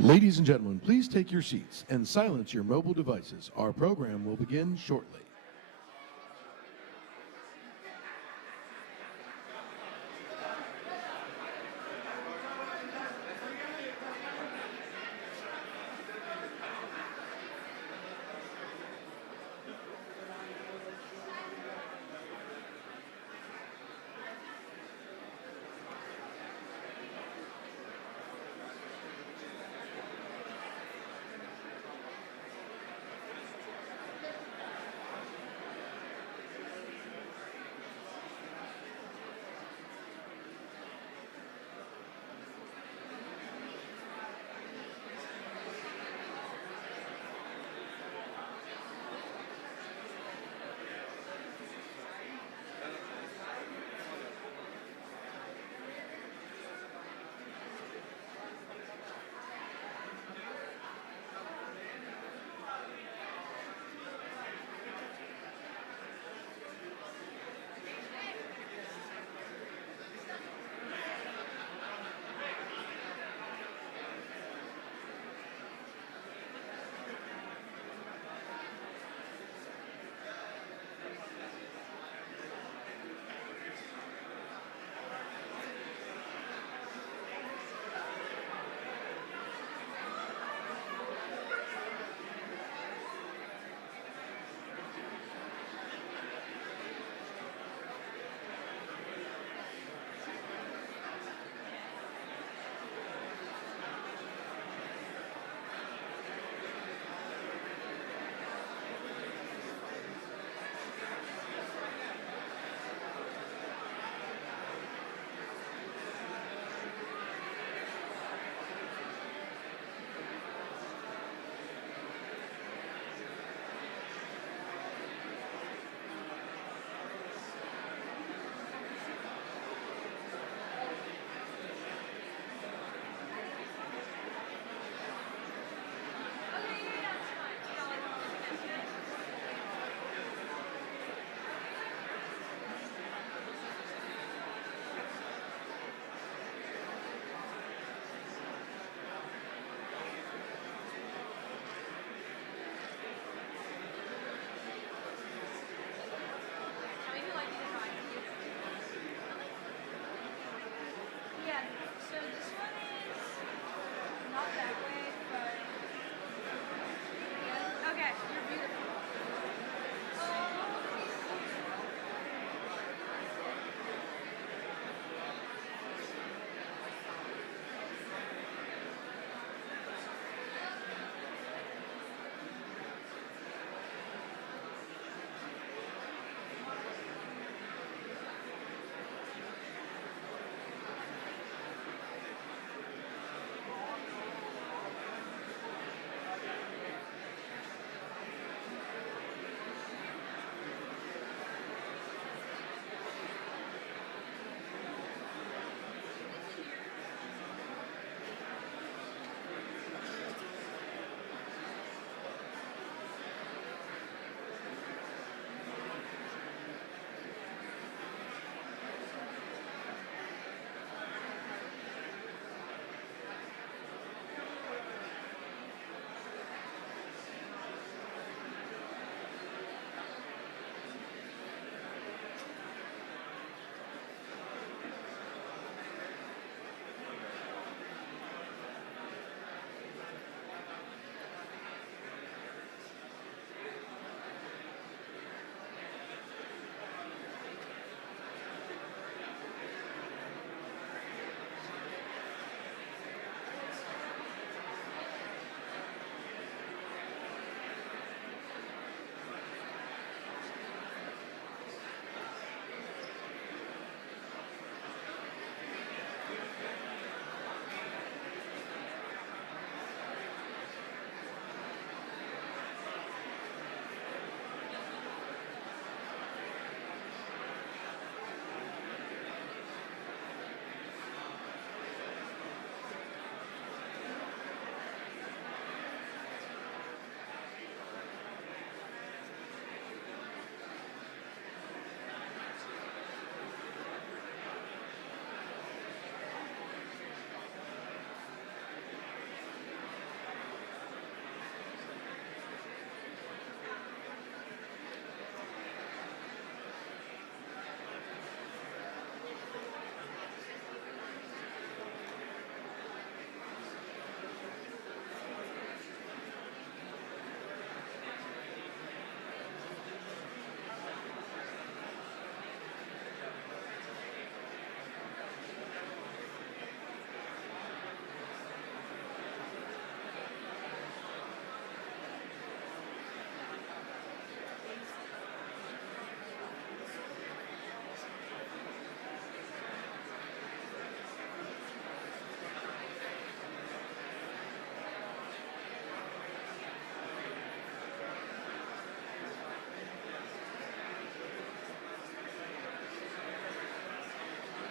Ladies and gentlemen, please take your seats and silence your mobile devices. Our program will begin shortly.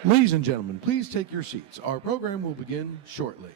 Ladies and gentlemen, please take your seats. Our program will begin shortly.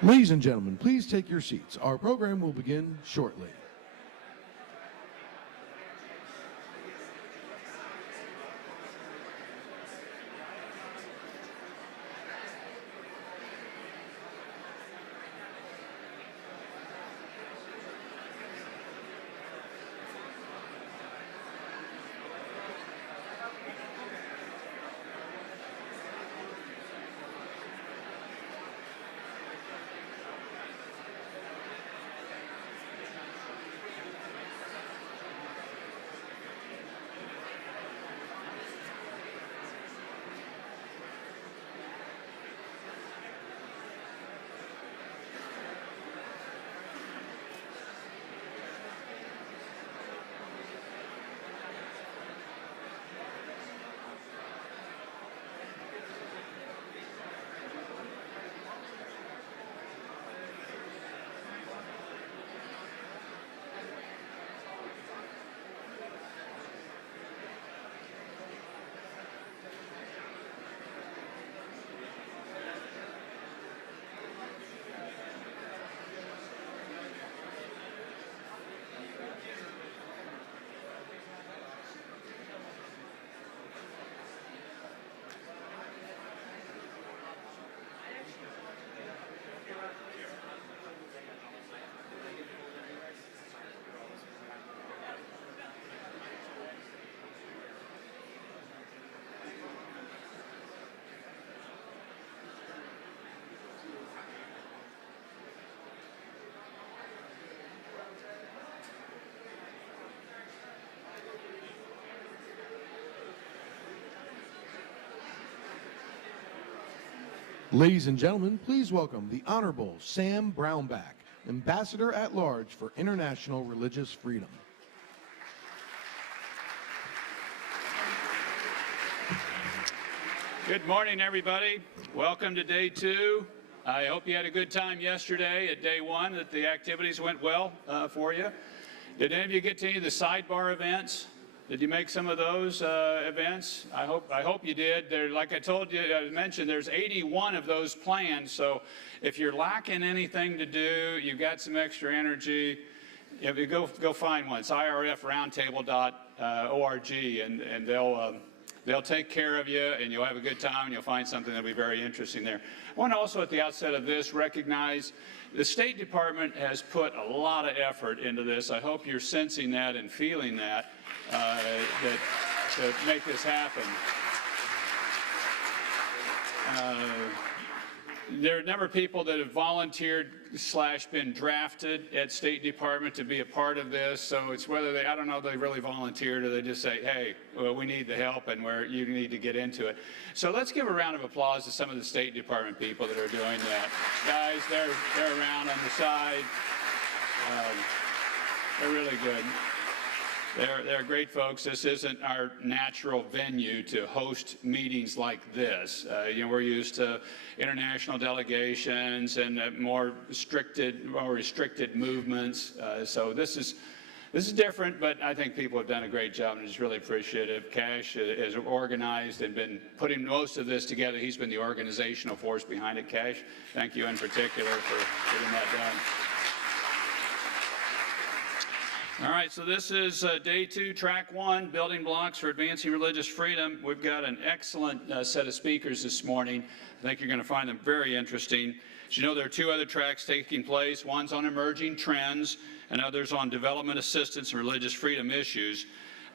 Ladies and gentlemen, please take your seats. Our program will begin shortly. Ladies and gentlemen, please welcome the Honorable Sam Brownback, Ambassador at Large for International Religious Freedom. Good morning, everybody. Welcome to day 2. I hope you had a good time yesterday at day 1, that the activities went well for you. Did any of you get to any of the sidebar events? Did you make some of those events? I hope you did. Like I told you, I mentioned, there's 81 of those planned. So if you're lacking anything to do, you've got some extra energy, go find one. It's irfroundtable.org, and they'll take care of you, and you'll have a good time, and you'll find something that'll be very interesting there. I want to also, at the outset of this, recognize the State Department has put a lot of effort into this. I hope you're sensing that and feeling that, to make this happen. there are a number of people that have volunteered / been drafted at State Department to be a part of this. So it's whether they, I don't know if they really volunteered or they just say, hey, well, we need the help and you need to get into it. So let's give a round of applause to some of the State Department people that are doing that. Guys, they're around on the side. They're really good. They're great folks. This isn't our natural venue to host meetings like this. We're used to international delegations and more restricted movements. So this is different, but I think people have done a great job and is really appreciative. Cash is organized and been putting most of this together. He's been the organizational force behind it. Cash, thank you in particular for getting that done. All right, so this is day 2, track 1, building blocks for advancing religious freedom. We've got an excellent set of speakers this morning. I think you're going to find them very interesting. As you know, there are 2 other tracks taking place. One's on emerging trends and others on development assistance and religious freedom issues.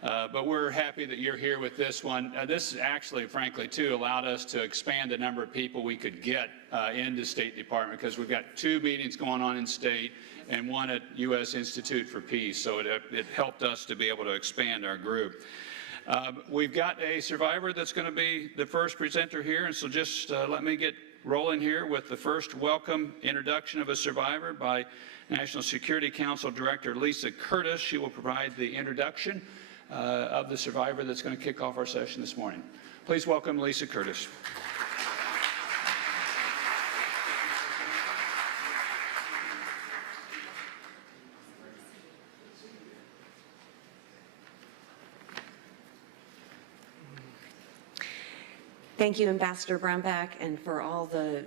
But we're happy that you're here with this one. This actually, frankly, too, allowed us to expand the number of people we could get into State Department because we've got 2 meetings going on in State and 1 at U.S. Institute for Peace. So it helped us to be able to expand our group. We've got a survivor that's going to be the first presenter here. And so just let me get rolling here with the first welcome introduction of a survivor by National Security Council Director Lisa Curtis. She will provide the introduction of the survivor that's going to kick off our session this morning. Please welcome Lisa Curtis. Thank you, Ambassador Brownback, and for all the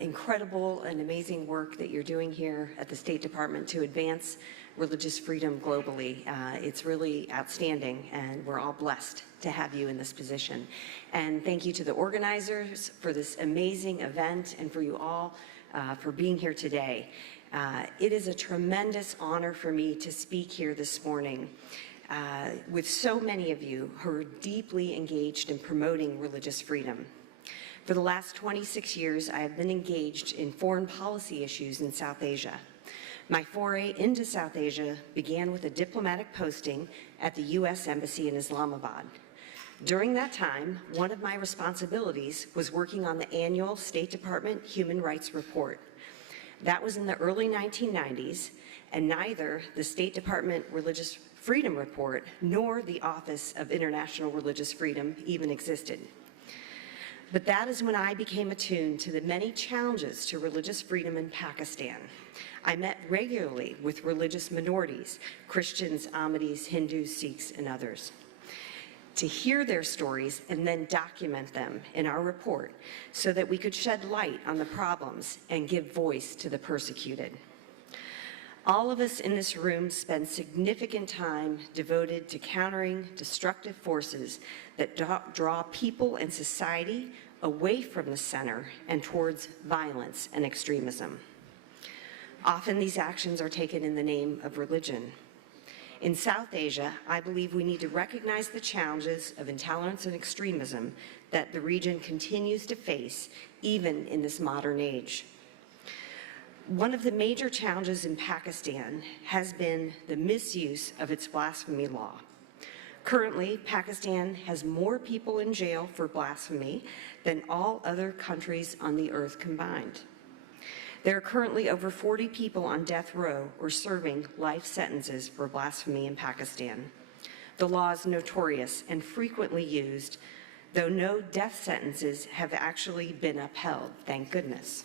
incredible and amazing work that you're doing here at the State Department to advance religious freedom globally. It's really outstanding, and we're all blessed to have you in this position. And thank you to the organizers for this amazing event and for you all for being here today. It is a tremendous honor for me to speak here this morning with so many of you who are deeply engaged in promoting religious freedom. For the last 26 years, I have been engaged in foreign policy issues in South Asia. My foray into South Asia began with a diplomatic posting at the U.S. Embassy in Islamabad. During that time, one of my responsibilities was working on the annual State Department Human Rights Report. That was in the early 1990s, and neither the State Department Religious Freedom Report nor the Office of International Religious Freedom even existed. But that is when I became attuned to the many challenges to religious freedom in Pakistan. I met regularly with religious minorities, Christians, Ahmadis, Hindus, Sikhs, and others, to hear their stories and then document them in our report so that we could shed light on the problems and give voice to the persecuted. All of us in this room spend significant time devoted to countering destructive forces that draw people and society away from the center and towards violence and extremism. Often these actions are taken in the name of religion. In South Asia, I believe we need to recognize the challenges of intolerance and extremism that the region continues to face even in this modern age. One of the major challenges in Pakistan has been the misuse of its blasphemy law. Currently, Pakistan has more people in jail for blasphemy than all other countries on the earth combined. There are currently over 40 people on death row or serving life sentences for blasphemy in Pakistan. The law is notorious and frequently used, though no death sentences have actually been upheld, thank goodness.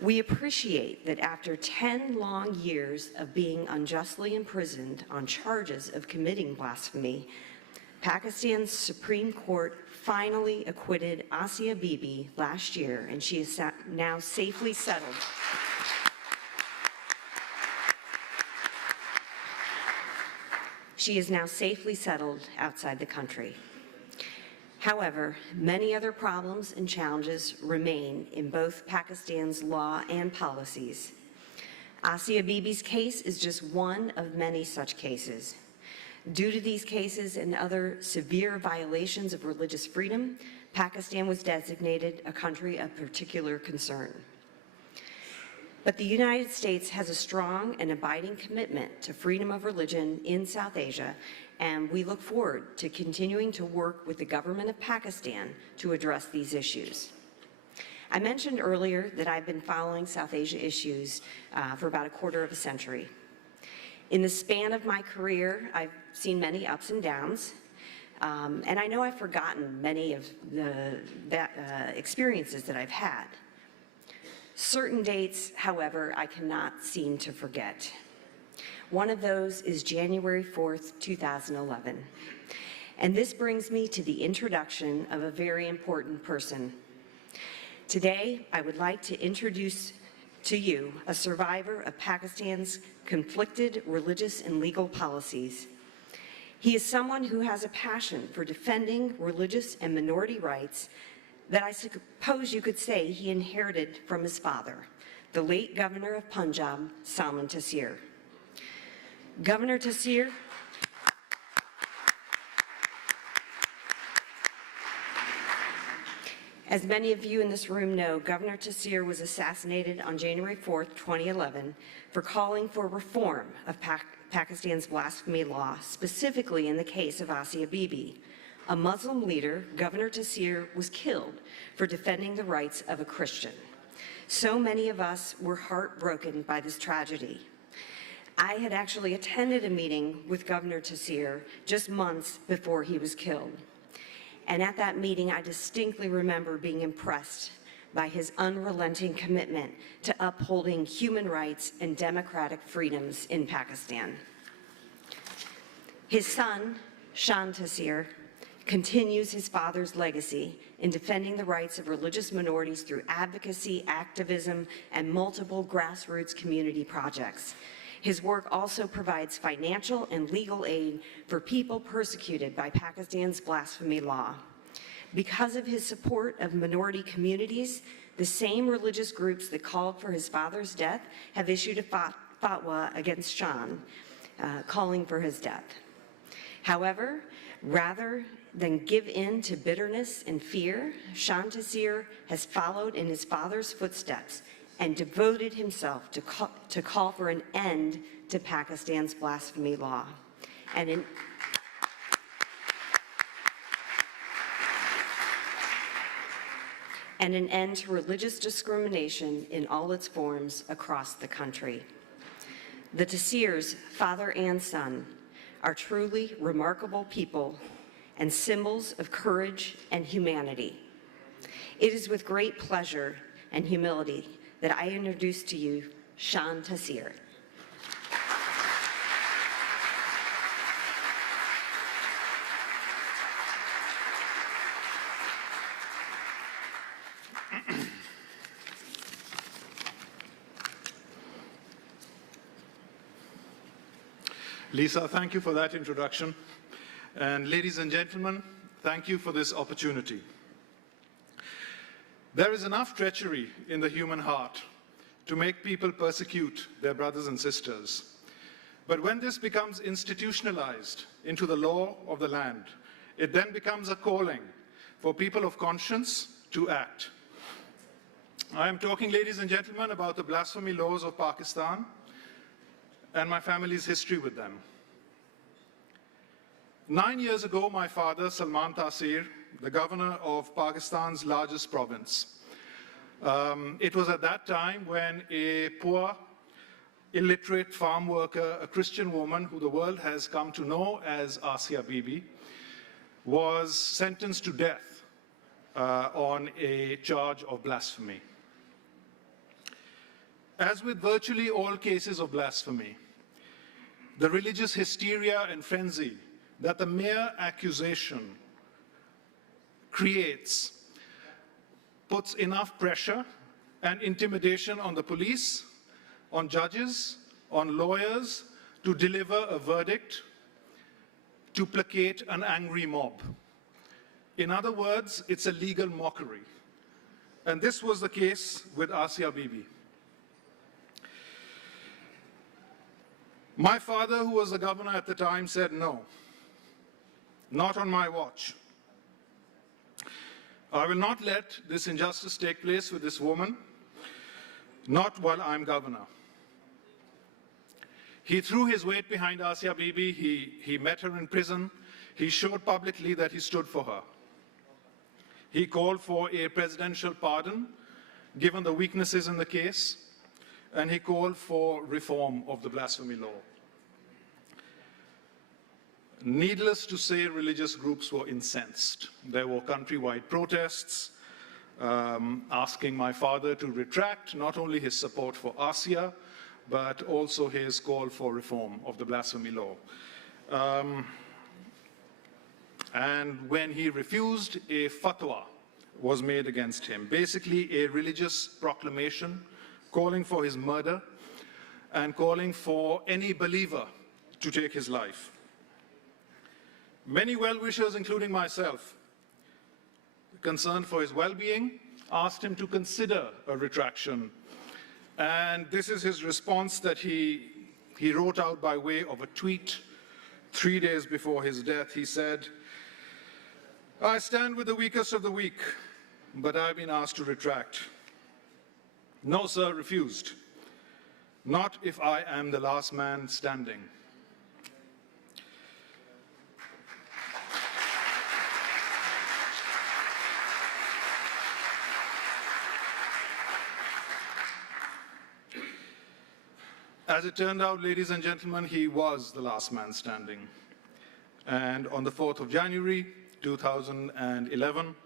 We appreciate that after 10 long years of being unjustly imprisoned on charges of committing blasphemy, Pakistan's Supreme Court finally acquitted Asia Bibi last year, and she is now safely settled. She is now safely settled outside the country. However, many other problems and challenges remain in both Pakistan's law and policies. Asia Bibi's case is just one of many such cases. Due to these cases and other severe violations of religious freedom, Pakistan was designated a country of particular concern. But the United States has a strong and abiding commitment to freedom of religion in South Asia, and we look forward to continuing to work with the government of Pakistan to address these issues. I mentioned earlier that I've been following South Asia issues for about a quarter of a century. In the span of my career, I've seen many ups and downs, and I know I've forgotten many of the experiences that I've had. Certain dates, however, I cannot seem to forget. One of those is January 4th, 2011. And this brings me to the introduction of a very important person. Today, I would like to introduce to you a survivor of Pakistan's conflicted religious and legal policies. He is someone who has a passion for defending religious and minority rights that I suppose you could say he inherited from his father, the late governor of Punjab, Salman Taseer. Governor Taseer As many of you in this room know, Governor Taseer was assassinated on January 4th, 2011, for calling for reform of Pakistan's blasphemy law, specifically in the case of Asia Bibi. A Muslim leader, Governor Taseer was killed for defending the rights of a Christian. So many of us were heartbroken by this tragedy. I had actually attended a meeting with Governor Taseer just months before he was killed. And at that meeting, I distinctly remember being impressed by his unrelenting commitment to upholding human rights and democratic freedoms in Pakistan. His son, Shan Taseer, continues his father's legacy in defending the rights of religious minorities through advocacy, activism, and multiple grassroots community projects. His work also provides financial and legal aid for people persecuted by Pakistan's blasphemy law. Because of his support of minority communities, the same religious groups that called for his father's death have issued a fatwa against Shan, calling for his death. However, rather than give in to bitterness and fear, Shan Taseer has followed in his father's footsteps and devoted himself to call for an end to Pakistan's blasphemy law and an end to religious discrimination in all its forms across the country. The Taseers, father and son, are truly remarkable people and symbols of courage and humanity. It is with great pleasure and humility that I introduce to you Shan Taseer. Lisa, thank you for that introduction. And ladies and gentlemen, thank you for this opportunity. There is enough treachery in the human heart to make people persecute their brothers and sisters. But when this becomes institutionalized into the law of the land, it then becomes a calling for people of conscience to act. I am talking, ladies and gentlemen, about the blasphemy laws of Pakistan and my family's history with them. 9 years ago, my father, Salman Taseer, the governor of Pakistan's largest province. It was at that time when a poor, illiterate farm worker, a Christian woman who the world has come to know as Asia Bibi, was sentenced to death on a charge of blasphemy. As with virtually all cases of blasphemy, the religious hysteria and frenzy that the mere accusation creates puts enough pressure and intimidation on the police, on judges, on lawyers to deliver a verdict to placate an angry mob. In other words, it's a legal mockery. And this was the case with Asia Bibi. My father, who was the governor at the time, said no, not on my watch. I will not let this injustice take place with this woman, not while I'm governor. He threw his weight behind Asia Bibi. He met her in prison. He showed publicly that he stood for her. He called for a presidential pardon, given the weaknesses in the case, and he called for reform of the blasphemy law. Needless to say, religious groups were incensed. There were countrywide protests asking my father to retract not only his support for Asia, but also his call for reform of the blasphemy law. And when he refused, a fatwa was made against him, basically a religious proclamation calling for his murder and calling for any believer to take his life. Many well-wishers, including myself, concerned for his well-being, asked him to consider a retraction. And this is his response that he wrote out by way of a tweet 3 days before his death. He said, "I stand with the weakest of the weak, but I've been asked to retract. No, sir, refused. Not if I am the last man standing." As it turned out, ladies and gentlemen, he was the last man standing. And on the 4th of January, 2011,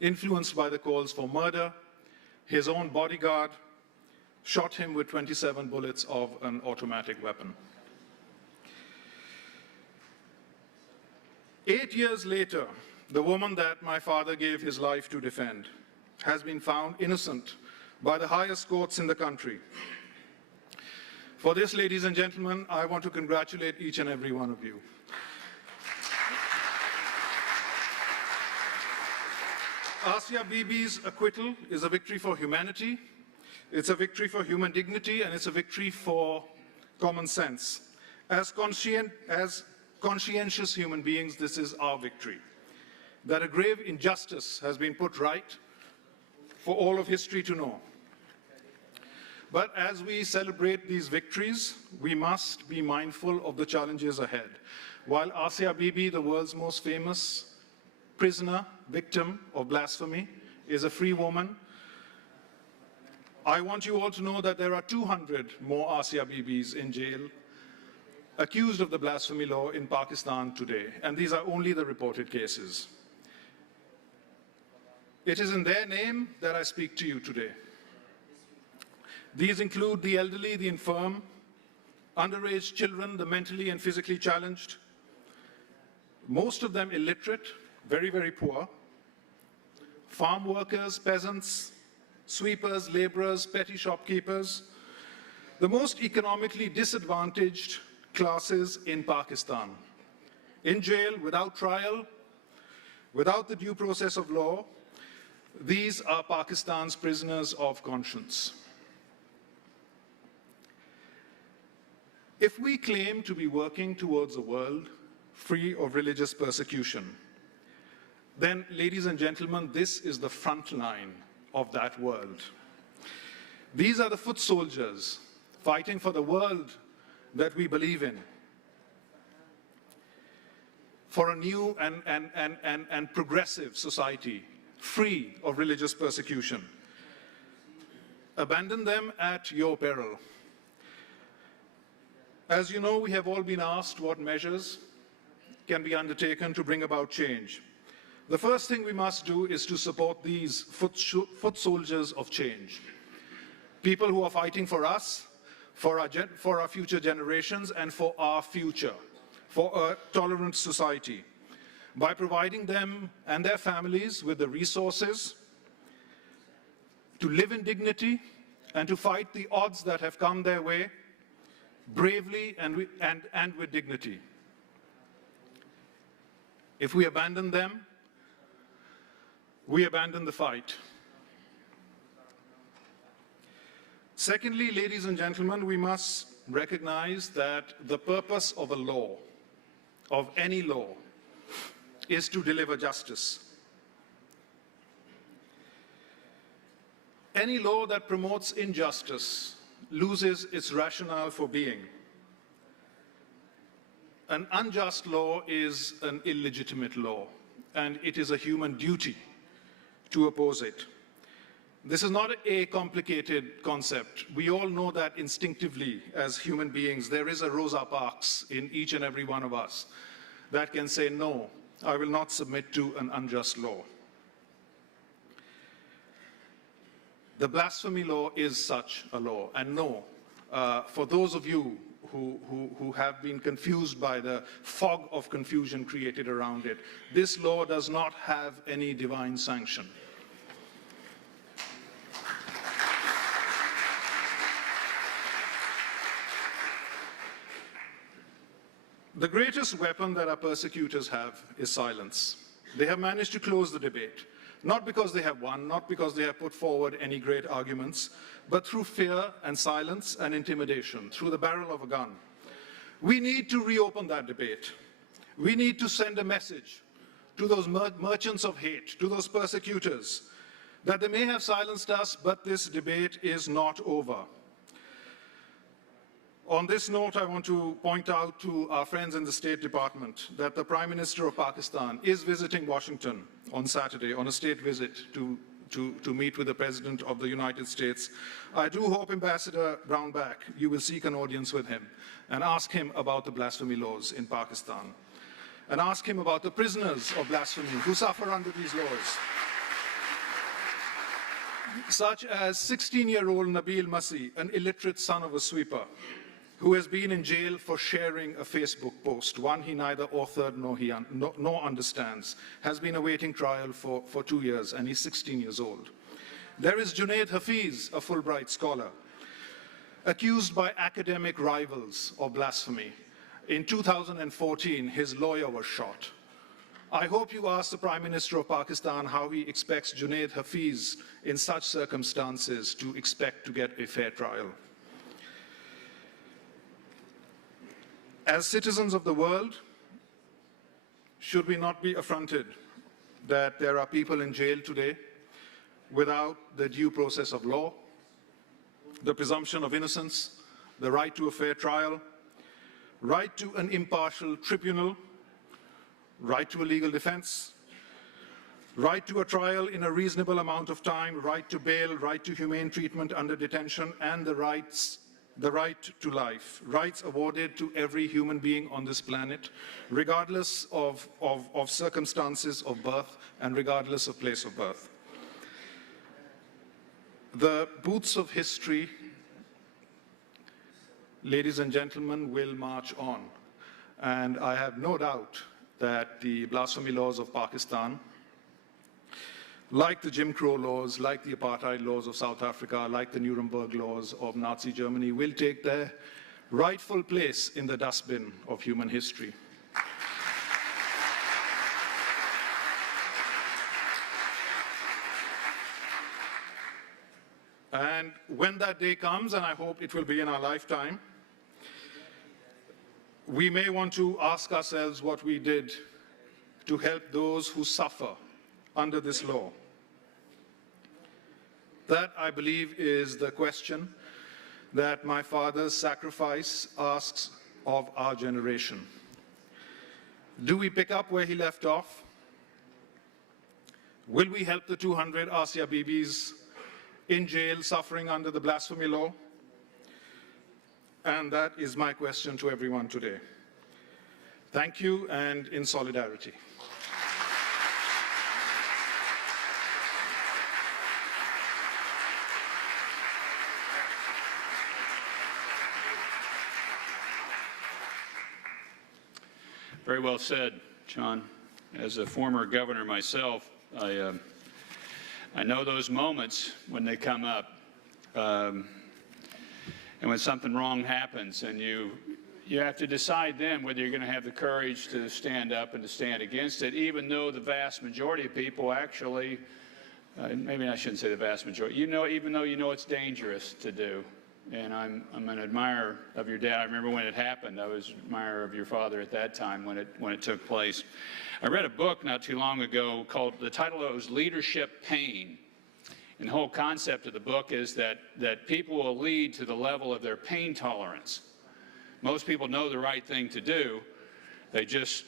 influenced by the calls for murder, his own bodyguard shot him with 27 bullets of an automatic weapon. 8 years later, the woman that my father gave his life to defend has been found innocent by the highest courts in the country. For this, ladies and gentlemen, I want to congratulate each and every one of you. Asia Bibi's acquittal is a victory for humanity, it's a victory for human dignity, and it's a victory for common sense. As conscientious human beings, this is our victory. That a grave injustice has been put right for all of history to know. But as we celebrate these victories, we must be mindful of the challenges ahead. While Asia Bibi, the world's most famous prisoner, victim of blasphemy, is a free woman, I want you all to know that there are 200 more Asia Bibis in jail accused of the blasphemy law in Pakistan today, and these are only the reported cases. It is in their name that I speak to you today. These include the elderly, the infirm, underage children, the mentally and physically challenged, most of them illiterate, very, very poor, farm workers, peasants, sweepers, laborers, petty shopkeepers, the most economically disadvantaged classes in Pakistan, in jail, without trial, without the due process of law. These are Pakistan's prisoners of conscience. If we claim to be working towards a world free of religious persecution, then, ladies and gentlemen, this is the front line of that world. These are the foot soldiers fighting for the world that we believe in, for a new and progressive society, free of religious persecution. Abandon them at your peril. As you know, we have all been asked what measures can be undertaken to bring about change. The first thing we must do is to support these foot soldiers of change, people who are fighting for us, for our future generations, and for our future, for a tolerant society, by providing them and their families with the resources to live in dignity and to fight the odds that have come their way bravely and with dignity. If we abandon them, we abandon the fight. Secondly, ladies and gentlemen, we must recognize that the purpose of a law, of any law, is to deliver justice. Any law that promotes injustice loses its rationale for being. An unjust law is an illegitimate law, and it is a human duty to oppose it. This is not a complicated concept. We all know that instinctively as human beings. There is a Rosa Parks in each and every one of us that can say, no, I will not submit to an unjust law. The blasphemy law is such a law. And no, for those of you who have been confused by the fog of confusion created around it, this law does not have any divine sanction. The greatest weapon that our persecutors have is silence. They have managed to close the debate, not because they have won, not because they have put forward any great arguments, but through fear and silence and intimidation, through the barrel of a gun. We need to reopen that debate. We need to send a message to those merchants of hate, to those persecutors, that they may have silenced us, but this debate is not over. On this note, I want to point out to our friends in the State Department that the Prime Minister of Pakistan is visiting Washington on Saturday on a state visit to meet with the President of the United States. I do hope, Ambassador Brownback, you will seek an audience with him and ask him about the blasphemy laws in Pakistan, and ask him about the prisoners of blasphemy who suffer under these laws, such as 16-year-old Nabil Masih, an illiterate son of a sweeper, who has been in jail for sharing a Facebook post, one he neither authored nor understands, has been awaiting trial for 2 years, and he's 16 years old. There is Junaid Hafiz, a Fulbright scholar, accused by academic rivals of blasphemy. In 2014, his lawyer was shot. I hope you ask the Prime Minister of Pakistan how he expects Junaid Hafiz, in such circumstances, to expect to get a fair trial. As citizens of the world, should we not be affronted that there are people in jail today without the due process of law, the presumption of innocence, the right to a fair trial, right to an impartial tribunal, right to a legal defense, right to a trial in a reasonable amount of time, right to bail, right to humane treatment under detention, and the right to life, rights awarded to every human being on this planet, regardless of circumstances of birth and regardless of place of birth. The boots of history, ladies and gentlemen, will march on. And I have no doubt that the blasphemy laws of Pakistan, like the Jim Crow laws, like the apartheid laws of South Africa, like the Nuremberg laws of Nazi Germany, will take their rightful place in the dustbin of human history. And when that day comes, and I hope it will be in our lifetime, we may want to ask ourselves what we did to help those who suffer under this law. That, I believe, is the question that my father's sacrifice asks of our generation. Do we pick up where he left off? Will we help the 200 Asia Bibis in jail suffering under the blasphemy law? And that is my question to everyone today. Thank you, and in solidarity. Very well said, John. As a former governor myself, I know those moments when they come up, and when something wrong happens, and you have to decide then whether you're going to have the courage to stand up and to stand against it, even though the vast majority of people actually, maybe I shouldn't say the vast majority, even though you know it's dangerous to do. And I'm an admirer of your dad. I remember when it happened. I was an admirer of your father at that time when it took place. I read a book not too long ago called, the title of it was Leadership Pain. And the whole concept of the book is that people will lead to the level of their pain tolerance. Most people know the right thing to do. They just,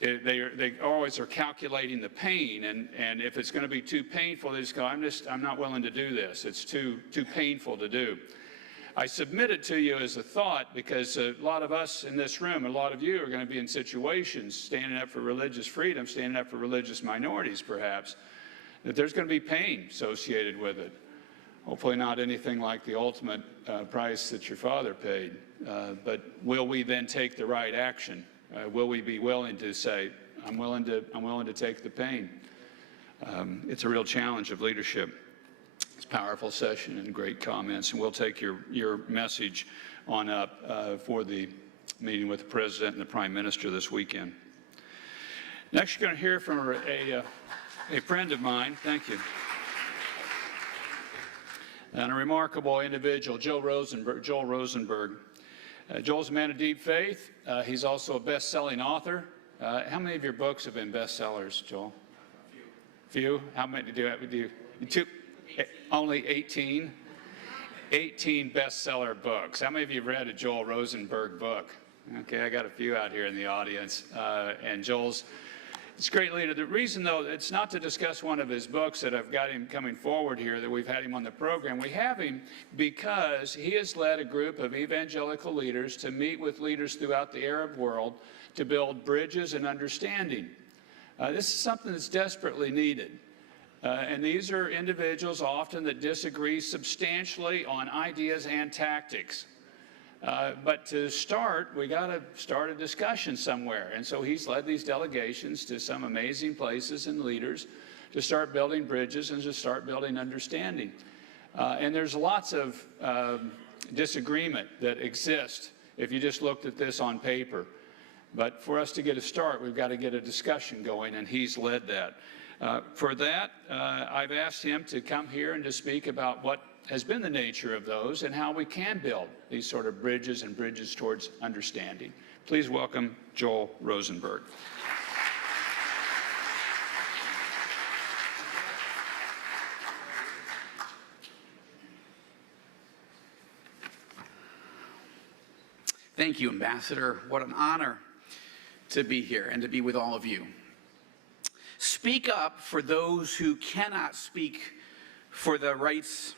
they always are calculating the pain, and if it's going to be too painful, they just go, I'm not willing to do this. It's too painful to do. I submit it to you as a thought because a lot of us in this room, a lot of you are going to be in situations standing up for religious freedom, standing up for religious minorities perhaps, that there's going to be pain associated with it. Hopefully not anything like the ultimate price that your father paid. But will we then take the right action? Will we be willing to say, I'm willing to take the pain? It's a real challenge of leadership. It's a powerful session and great comments, and we'll take your message on up for the meeting with the President and the Prime Minister this weekend. Next, you're going to hear from a friend of mine. Thank you. And a remarkable individual, Joel Rosenberg. Joel's a man of deep faith. He's also a best-selling author. How many of your books have been bestsellers, Joel? A few. How many do you have? Two. Only 18? 18 bestseller books. How many of you have read a Joel Rosenberg book? Okay, I got a few out here in the audience. And Joel's a great leader. The reason, though, it's not to discuss one of his books that I've got him coming forward here, that we've had him on the program. We have him because he has led a group of evangelical leaders to meet with leaders throughout the Arab world to build bridges and understanding. This is something that's desperately needed. And these are individuals often that disagree substantially on ideas and tactics. But to start, we got to start a discussion somewhere. And so he's led these delegations to some amazing places and leaders to start building bridges and to start building understanding. And there's lots of disagreement that exists if you just looked at this on paper. But for us to get a start, we've got to get a discussion going, and he's led that. For that, I've asked him to come here and to speak about what has been the nature of those and how we can build these sort of bridges and bridges towards understanding. Please welcome Joel Rosenberg. Thank you, Ambassador. What an honor to be here and to be with all of you. Speak up for those who cannot speak for the rights,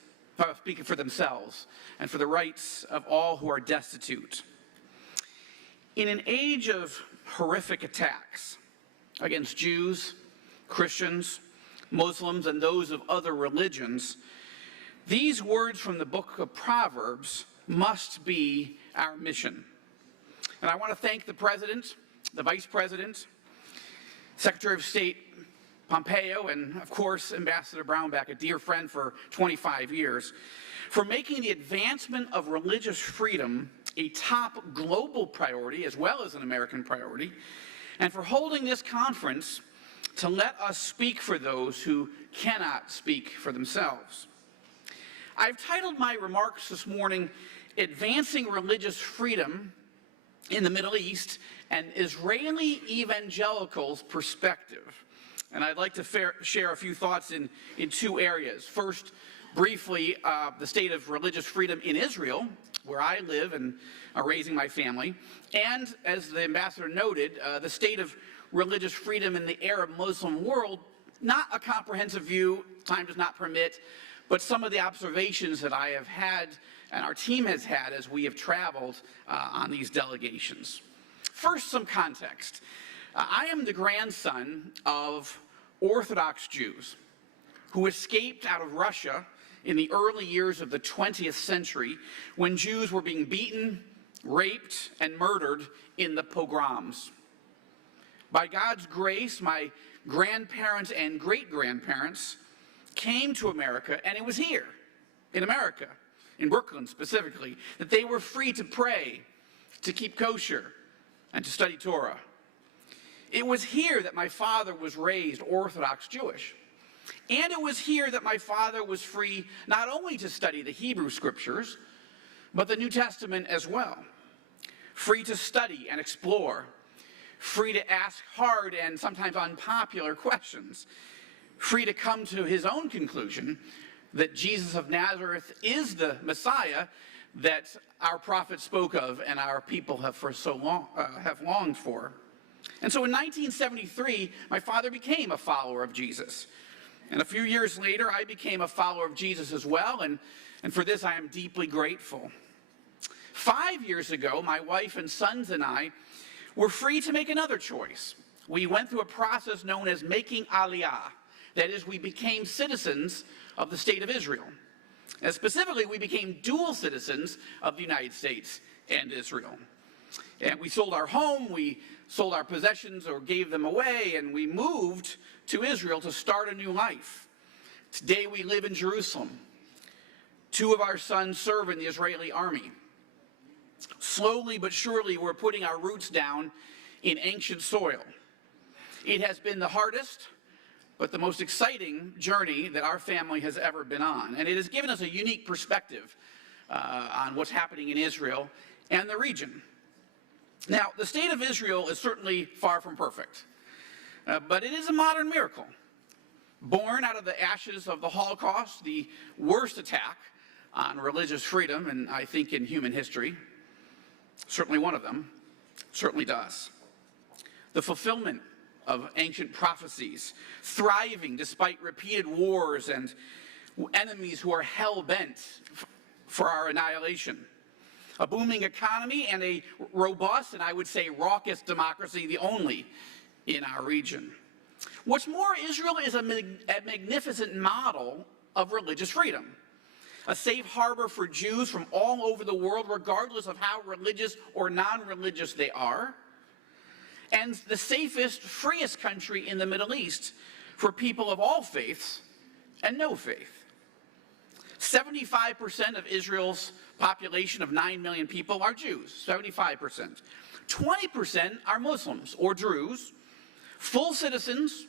speak for themselves, and for the rights of all who are destitute. In an age of horrific attacks against Jews, Christians, Muslims, and those of other religions, these words from the book of Proverbs must be our mission. And I want to thank the President, the Vice President, Secretary of State Pompeo, and of course, Ambassador Brownback, a dear friend for 25 years, for making the advancement of religious freedom a top global priority as well as an American priority, and for holding this conference to let us speak for those who cannot speak for themselves. I've titled my remarks this morning, Advancing Religious Freedom in the Middle East, an Israeli Evangelical's Perspective. And I'd like to share a few thoughts in two areas. First, briefly, the state of religious freedom in Israel, where I live and are raising my family. And, as the ambassador noted, the state of religious freedom in the Arab Muslim world. Not a comprehensive view, time does not permit, but some of the observations that I have had and our team has had as we have traveled on these delegations. First, some context. I am the grandson of Orthodox Jews who escaped out of Russia in the early years of the 20th century when Jews were being beaten, raped, and murdered in the pogroms. By God's grace, my grandparents and great-grandparents came to America, and it was here, in America, in Brooklyn specifically, that they were free to pray, to keep kosher, and to study Torah. It was here that my father was raised Orthodox Jewish. And it was here that my father was free not only to study the Hebrew Scriptures, but the New Testament as well. Free to study and explore. Free to ask hard and sometimes unpopular questions. free to come to his own conclusion that Jesus of Nazareth is the Messiah that our prophet spoke of and our people have for so long have longed for. And so in 1973, my father became a follower of Jesus. And a few years later, I became a follower of Jesus as well, and for this I am deeply grateful. 5 years ago, my wife and sons and I were free to make another choice. We went through a process known as making aliyah. That is, we became citizens of the state of Israel. And specifically, we became dual citizens of the United States and Israel. And we sold our home, we sold our possessions or gave them away, and we moved to Israel to start a new life. Today we live in Jerusalem. 2 of our sons serve in the Israeli army. Slowly but surely, we're putting our roots down in ancient soil. It has been the hardest, but the most exciting journey that our family has ever been on. And it has given us a unique perspective on what's happening in Israel and the region. Now, the state of Israel is certainly far from perfect, but it is a modern miracle. Born out of the ashes of the Holocaust, the worst attack on religious freedom, and I think in human history, certainly one of them, certainly does. The fulfillment of ancient prophecies, thriving despite repeated wars and enemies who are hell-bent for our annihilation. A booming economy and a robust and I would say raucous democracy, the only in our region. What's more, Israel is a magnificent model of religious freedom. A safe harbor for Jews from all over the world, regardless of how religious or non-religious they are. And the safest, freest country in the Middle East for people of all faiths and no faith. 75% of Israel's population of 9 million people are Jews, 75%. 20% are Muslims or Druze, full citizens,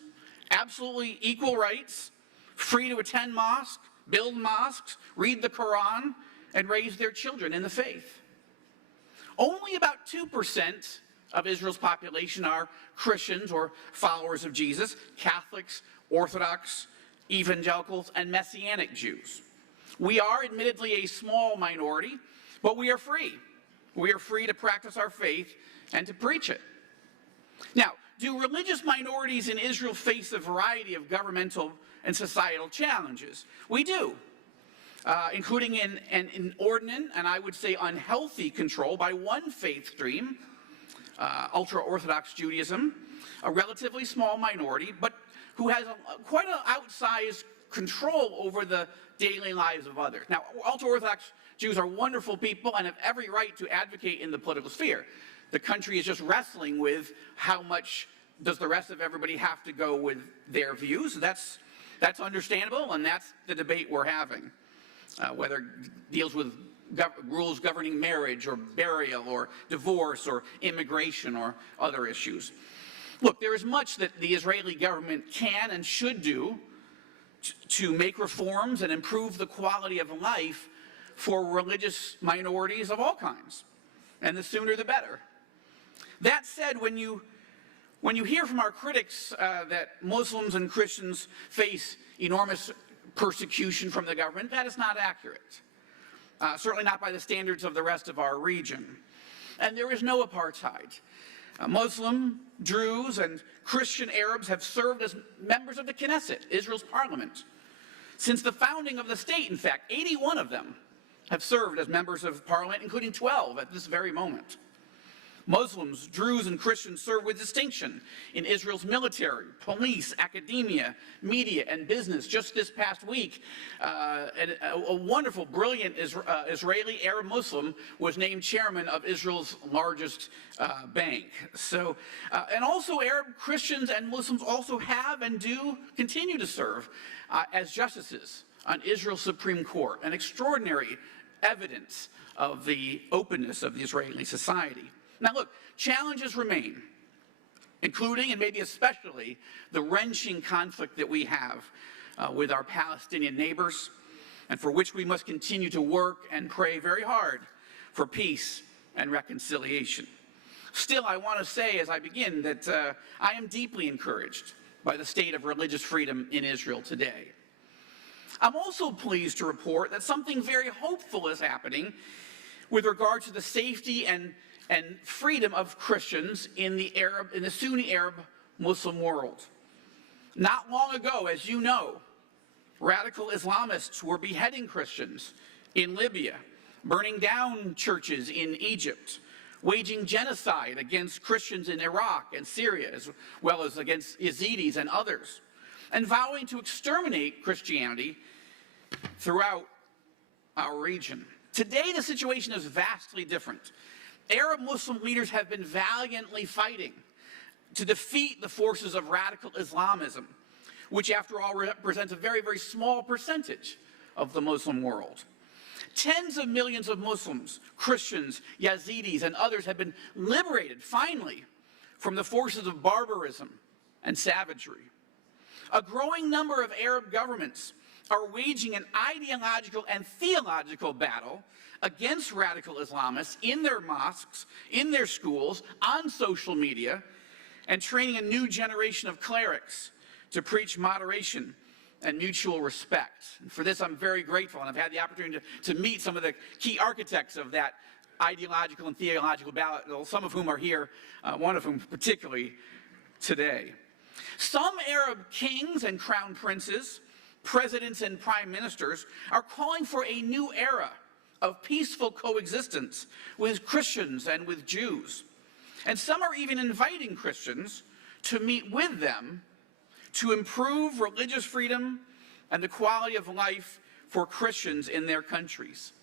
absolutely equal rights, free to attend mosques, build mosques, read the Quran, and raise their children in the faith. Only about 2% of Israel's population are Christians or followers of Jesus, Catholics, Orthodox, evangelicals, and Messianic Jews. We are admittedly a small minority, but we are free. We are free to practice our faith and to preach it. Now, do religious minorities in Israel face a variety of governmental and societal challenges? We do, including an inordinate and I would say unhealthy control by one faith stream, ultra-Orthodox Judaism, a relatively small minority, but who has quite an outsized control over the daily lives of others. Now, ultra-Orthodox Jews are wonderful people and have every right to advocate in the political sphere. The country is just wrestling with how much does the rest of everybody have to go with their views. That's understandable, and that's the debate we're having, whether it deals with rules governing marriage or burial or divorce or immigration or other issues. Look, there is much that the Israeli government can and should do to make reforms and improve the quality of life for religious minorities of all kinds, and the sooner the better. That said, when you hear from our critics that Muslims and Christians face enormous persecution from the government, that is not accurate. Certainly not by the standards of the rest of our region. And there is no apartheid. Muslim, Druze, and Christian Arabs have served as members of the Knesset, Israel's parliament. Since the founding of the state, in fact, 81 of them have served as members of parliament, including 12 at this very moment. Muslims, Druze, and Christians serve with distinction in Israel's military, police, academia, media, and business. Just this past week, a wonderful, brilliant Israeli Arab Muslim was named chairman of Israel's largest bank. So, and also Arab Christians and Muslims also have and do continue to serve as justices on Israel's Supreme Court, an extraordinary evidence of the openness of the Israeli society. Now look, challenges remain, including and maybe especially the wrenching conflict that we have with our Palestinian neighbors, and for which we must continue to work and pray very hard for peace and reconciliation. Still, I want to say as I begin that I am deeply encouraged by the state of religious freedom in Israel today. I'm also pleased to report that something very hopeful is happening with regard to the safety and freedom of Christians in the Sunni Arab Muslim world. Not long ago, as you know, radical Islamists were beheading Christians in Libya, burning down churches in Egypt, waging genocide against Christians in Iraq and Syria, as well as against Yazidis and others, and vowing to exterminate Christianity throughout our region. Today, the situation is vastly different. Arab Muslim leaders have been valiantly fighting to defeat the forces of radical Islamism, which, after all, represents a very, very small percentage of the Muslim world. Tens of millions of Muslims, Christians, Yazidis, and others have been liberated, finally, from the forces of barbarism and savagery. A growing number of Arab governments are waging an ideological and theological battle against radical Islamists in their mosques, in their schools, on social media, and training a new generation of clerics to preach moderation and mutual respect. And for this, I'm very grateful, and I've had the opportunity to meet some of the key architects of that ideological and theological battle, some of whom are here, one of whom particularly today. Some Arab kings and crown princes, presidents and prime ministers are calling for a new era of peaceful coexistence with Christians and with Jews. And some are even inviting Christians to meet with them to improve religious freedom and the quality of life for Christians in their countries.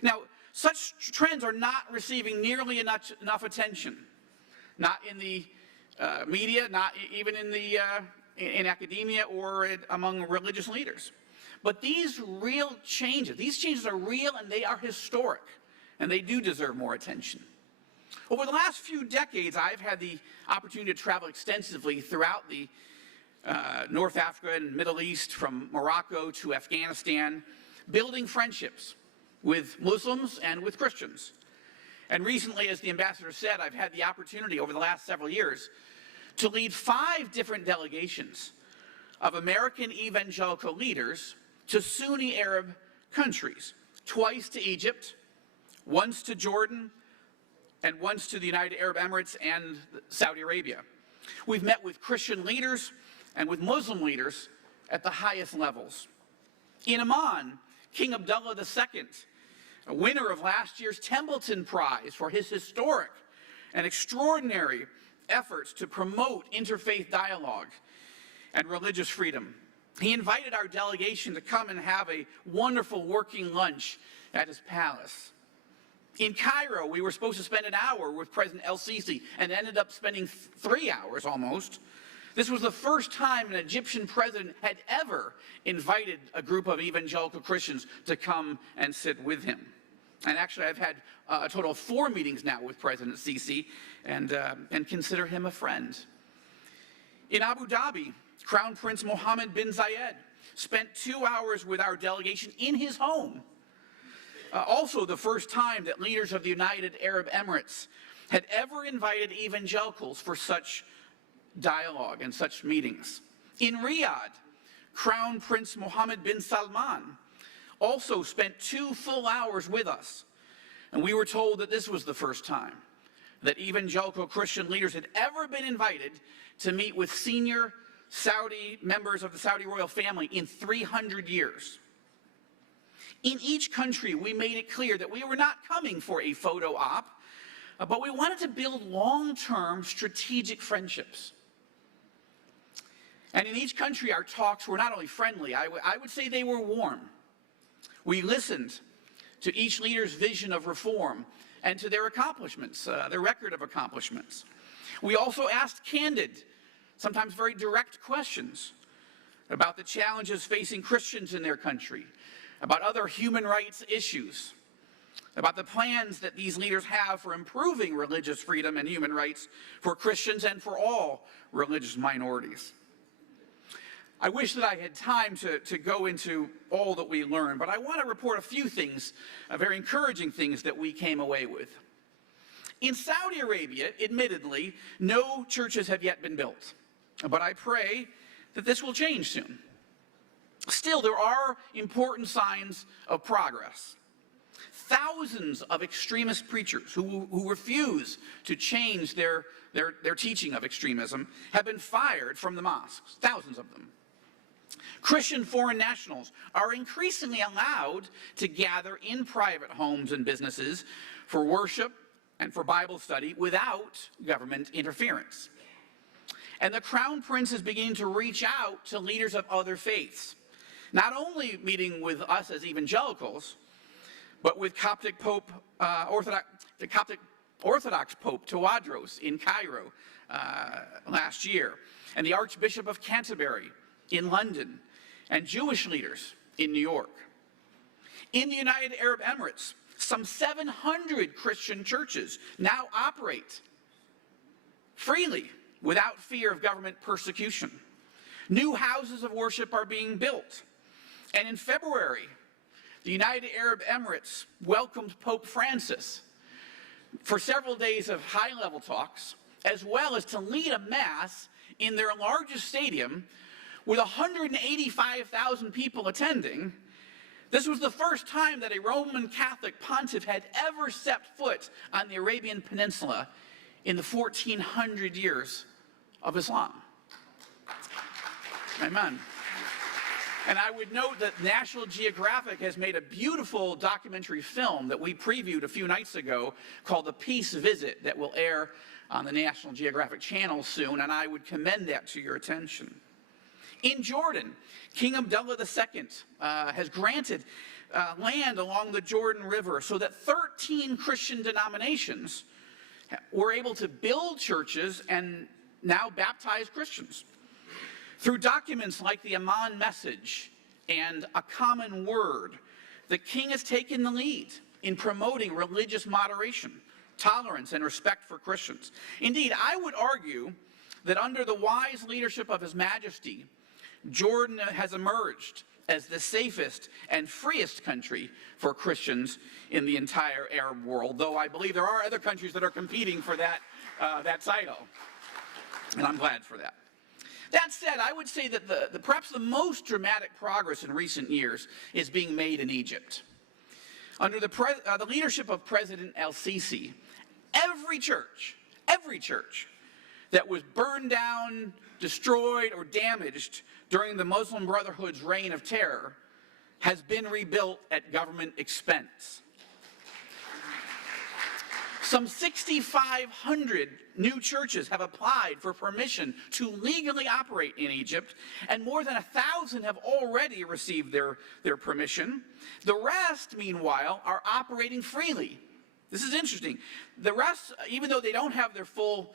Now, such trends are not receiving nearly enough attention, not in the media, not even in academia or among religious leaders. But these changes are real and they are historic, and they do deserve more attention. Over the last few decades, I've had the opportunity to travel extensively throughout the North Africa and Middle East, from Morocco to Afghanistan, building friendships with Muslims and with Christians. And recently, as the ambassador said, I've had the opportunity over the last several years to lead 5 different delegations of American evangelical leaders to Sunni Arab countries, twice to Egypt, once to Jordan, and once to the United Arab Emirates and Saudi Arabia. We've met with Christian leaders and with Muslim leaders at the highest levels. In Imam, King Abdullah II, a winner of last year's Templeton Prize for his historic and extraordinary efforts to promote interfaith dialogue and religious freedom. He invited our delegation to come and have a wonderful working lunch at his palace. In Cairo, we were supposed to spend an hour with President El-Sisi and ended up spending 3 hours almost. This was the first time an Egyptian president had ever invited a group of evangelical Christians to come and sit with him. And actually, I've had a total of 4 meetings now with President Sisi and consider him a friend. In Abu Dhabi, Crown Prince Mohammed bin Zayed spent 2 hours with our delegation in his home. Also the first time that leaders of the United Arab Emirates had ever invited evangelicals for such dialogue and such meetings. In Riyadh, Crown Prince Mohammed bin Salman also spent 2 full hours with us. And we were told that this was the first time that evangelical Christian leaders had ever been invited to meet with senior Saudi members of the Saudi royal family in 300 years. In each country, we made it clear that we were not coming for a photo op, but we wanted to build long-term strategic friendships. And in each country, our talks were not only friendly, I would say they were warm. We listened to each leader's vision of reform and to their accomplishments, their record of accomplishments. We also asked candid, sometimes very direct questions about the challenges facing Christians in their country, about other human rights issues, about the plans that these leaders have for improving religious freedom and human rights for Christians and for all religious minorities. I wish that I had time to go into all that we learned, but I want to report a few things, very encouraging things that we came away with. In Saudi Arabia, admittedly, no churches have yet been built, but I pray that this will change soon. Still, there are important signs of progress. Thousands of extremist preachers who refuse to change their teaching of extremism have been fired from the mosques, thousands of them. Christian foreign nationals are increasingly allowed to gather in private homes and businesses for worship and for Bible study without government interference. And the Crown Prince is beginning to reach out to leaders of other faiths, not only meeting with us as evangelicals, but with Coptic Pope, the Coptic Orthodox Pope Tawadros in Cairo last year, and the Archbishop of Canterbury in London, and Jewish leaders in New York. In the United Arab Emirates, some 700 Christian churches now operate freely without fear of government persecution. New houses of worship are being built. And in February, the United Arab Emirates welcomed Pope Francis for several days of high-level talks, as well as to lead a mass in their largest stadium with 185,000 people attending. This was the first time that a Roman Catholic pontiff had ever stepped foot on the Arabian Peninsula in the 1400 years of Islam. Amen. And I would note that National Geographic has made a beautiful documentary film that we previewed a few nights ago called The Peace Visit that will air on the National Geographic channel soon, and I would commend that to your attention. In Jordan, King Abdullah II has granted land along the Jordan River so that 13 Christian denominations were able to build churches and now baptize Christians. Through documents like the Imam message and A Common Word, the king has taken the lead in promoting religious moderation, tolerance, and respect for Christians. Indeed, I would argue that under the wise leadership of His Majesty, Jordan has emerged as the safest and freest country for Christians in the entire Arab world, though I believe there are other countries that are competing for that title, and I'm glad for that. That said, I would say that perhaps the most dramatic progress in recent years is being made in Egypt. Under the leadership of President el-Sisi, every church that was burned down, destroyed, or damaged during the Muslim Brotherhood's reign of terror has been rebuilt at government expense. Some 6,500 new churches have applied for permission to legally operate in Egypt, and more than 1,000 have already received their permission. The rest, meanwhile, are operating freely. This is interesting. The rest, even though they don't have their full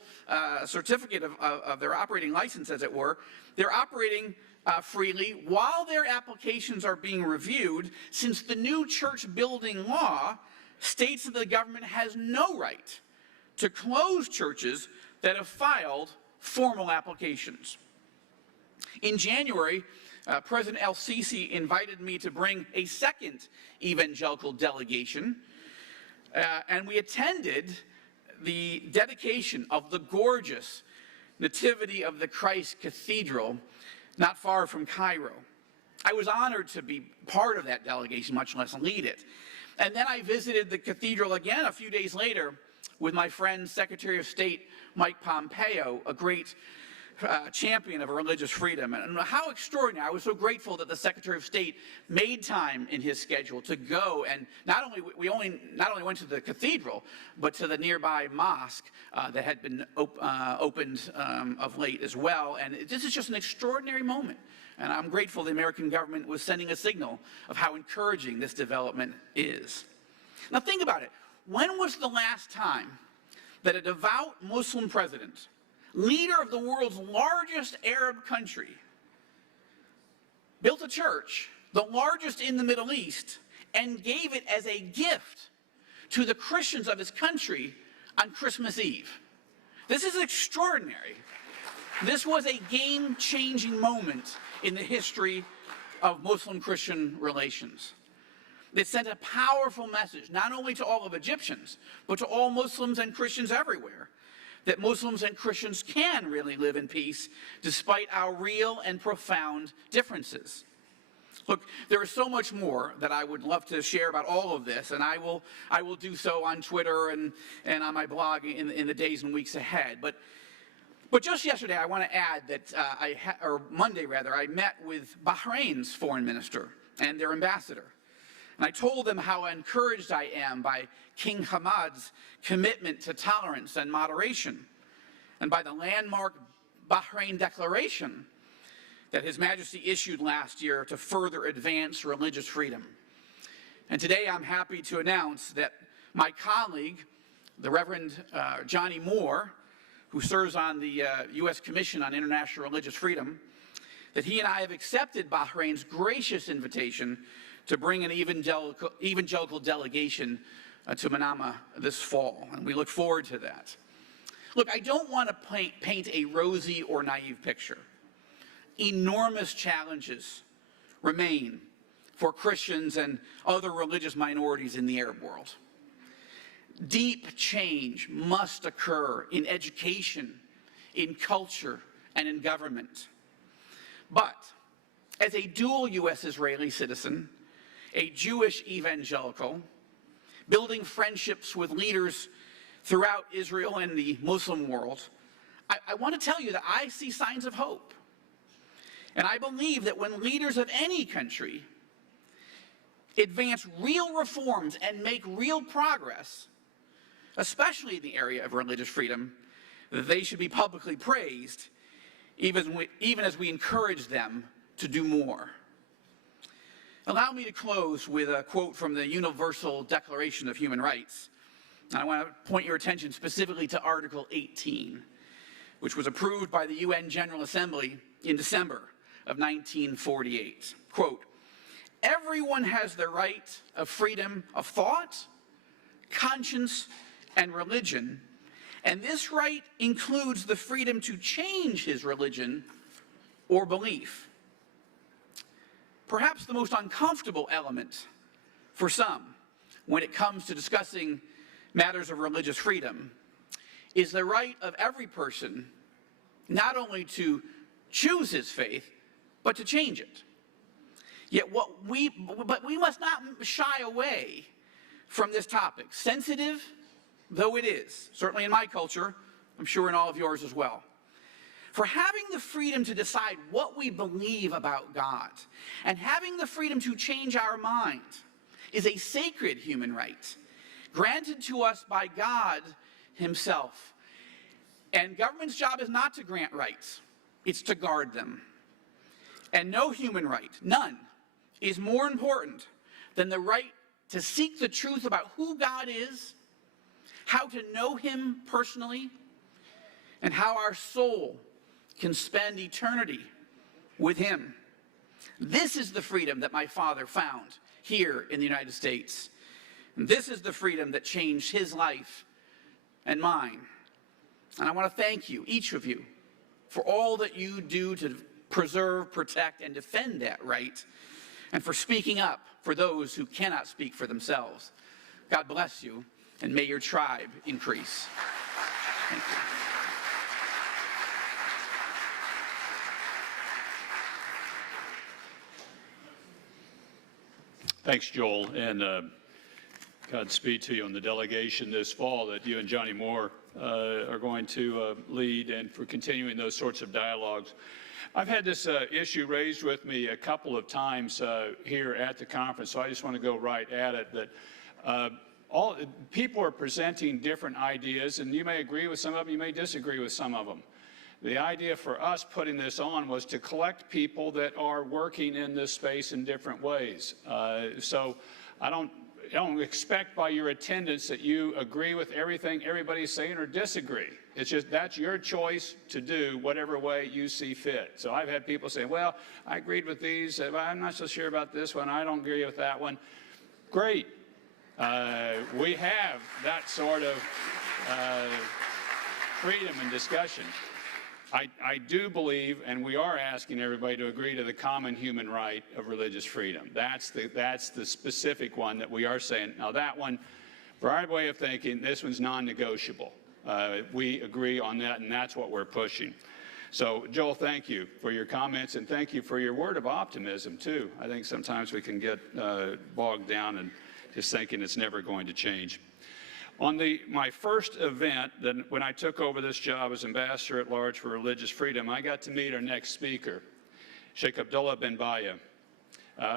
certificate of their operating license, as it were, they're operating freely while their applications are being reviewed, since the new church building law states that the government has no right to close churches that have filed formal applications. In January, President el-Sisi invited me to bring a second evangelical delegation, and we attended the dedication of the gorgeous Nativity of the Christ Cathedral not far from Cairo. I was honored to be part of that delegation, much less lead it. And then I visited the cathedral again a few days later with my friend, Secretary of State Mike Pompeo, a great champion of religious freedom. And how extraordinary. I was so grateful that the Secretary of State made time in his schedule to go, and not only went to the cathedral, but to the nearby mosque that had been opened of late as well. And this is just an extraordinary moment. And I'm grateful the American government was sending a signal of how encouraging this development is. Now think about it. When was the last time that a devout Muslim president, leader of the world's largest Arab country, built a church, the largest in the Middle East, and gave it as a gift to the Christians of his country on Christmas Eve? This is extraordinary. This was a game-changing moment in the history of Muslim-Christian relations. It sent a powerful message, not only to all of Egyptians, but to all Muslims and Christians everywhere, that Muslims and Christians can really live in peace despite our real and profound differences. Look, there is so much more that I would love to share about all of this, and I will do so on Twitter and on my blog in the days and weeks ahead. But just yesterday, I want to add that, or Monday rather, I met with Bahrain's foreign minister and their ambassador. And I told them how encouraged I am by King Hamad's commitment to tolerance and moderation, and by the landmark Bahrain Declaration that His Majesty issued last year to further advance religious freedom. And today I'm happy to announce that my colleague, the Reverend Johnny Moore, who serves on the U.S. Commission on International Religious Freedom, that he and I have accepted Bahrain's gracious invitation to bring an evangelical delegation to Manama this fall, and we look forward to that. Look, I don't want to paint a rosy or naive picture. Enormous challenges remain for Christians and other religious minorities in the Arab world. Deep change must occur in education, in culture, and in government. But as a dual U.S.-Israeli citizen, a Jewish evangelical, building friendships with leaders throughout Israel and the Muslim world, I want to tell you that I see signs of hope. And I believe that when leaders of any country advance real reforms and make real progress, especially in the area of religious freedom, that they should be publicly praised, even as we encourage them to do more. Allow me to close with a quote from the Universal Declaration of Human Rights. I want to point your attention specifically to Article 18, which was approved by the UN General Assembly in December of 1948. Quote, "Everyone has the right of freedom of thought, conscience, and religion, and this right includes the freedom to change his religion or belief." Perhaps the most uncomfortable element for some when it comes to discussing matters of religious freedom is the right of every person not only to choose his faith, but to change it. Yet but we must not shy away from this topic, sensitive though it is, certainly in my culture, I'm sure in all of yours as well. For having the freedom to decide what we believe about God and having the freedom to change our mind is a sacred human right granted to us by God Himself. And government's job is not to grant rights, it's to guard them. And no human right, none, is more important than the right to seek the truth about who God is, how to know Him personally, and how our soul can spend eternity with Him. This is the freedom that my father found here in the United States. And this is the freedom that changed his life and mine. And I want to thank you, each of you, for all that you do to preserve, protect, and defend that right, and for speaking up for those who cannot speak for themselves. God bless you, and may your tribe increase. Thank you. Thanks, Joel, and Godspeed to you on the delegation this fall that you and Johnny Moore are going to lead, and for continuing those sorts of dialogues. I've had this issue raised with me a couple of times here at the conference, so I just want to go right at it. That all people are presenting different ideas, and you may agree with some of them, you may disagree with some of them. The idea for us putting this on was to collect people that are working in this space in different ways. So I don't expect by your attendance that you agree with everything everybody's saying or disagree. It's just that's your choice to do whatever way you see fit. So I've had people say, well, I agreed with these, I'm not so sure about this one, I don't agree with that one. Great. We have that sort of freedom and discussion. I do believe, and we are asking everybody to agree to the common human right of religious freedom. That's the specific one that we are saying. Now that one, for our way of thinking, this one's non-negotiable. we agree on that, and that's what we're pushing. So, Joel, thank you for your comments, and thank you for your word of optimism, too. I think sometimes we can get bogged down and just thinking it's never going to change. On my first event, when I took over this job as Ambassador at Large for Religious Freedom, I got to meet our next speaker, Sheikh Abdullah bin Bayyah.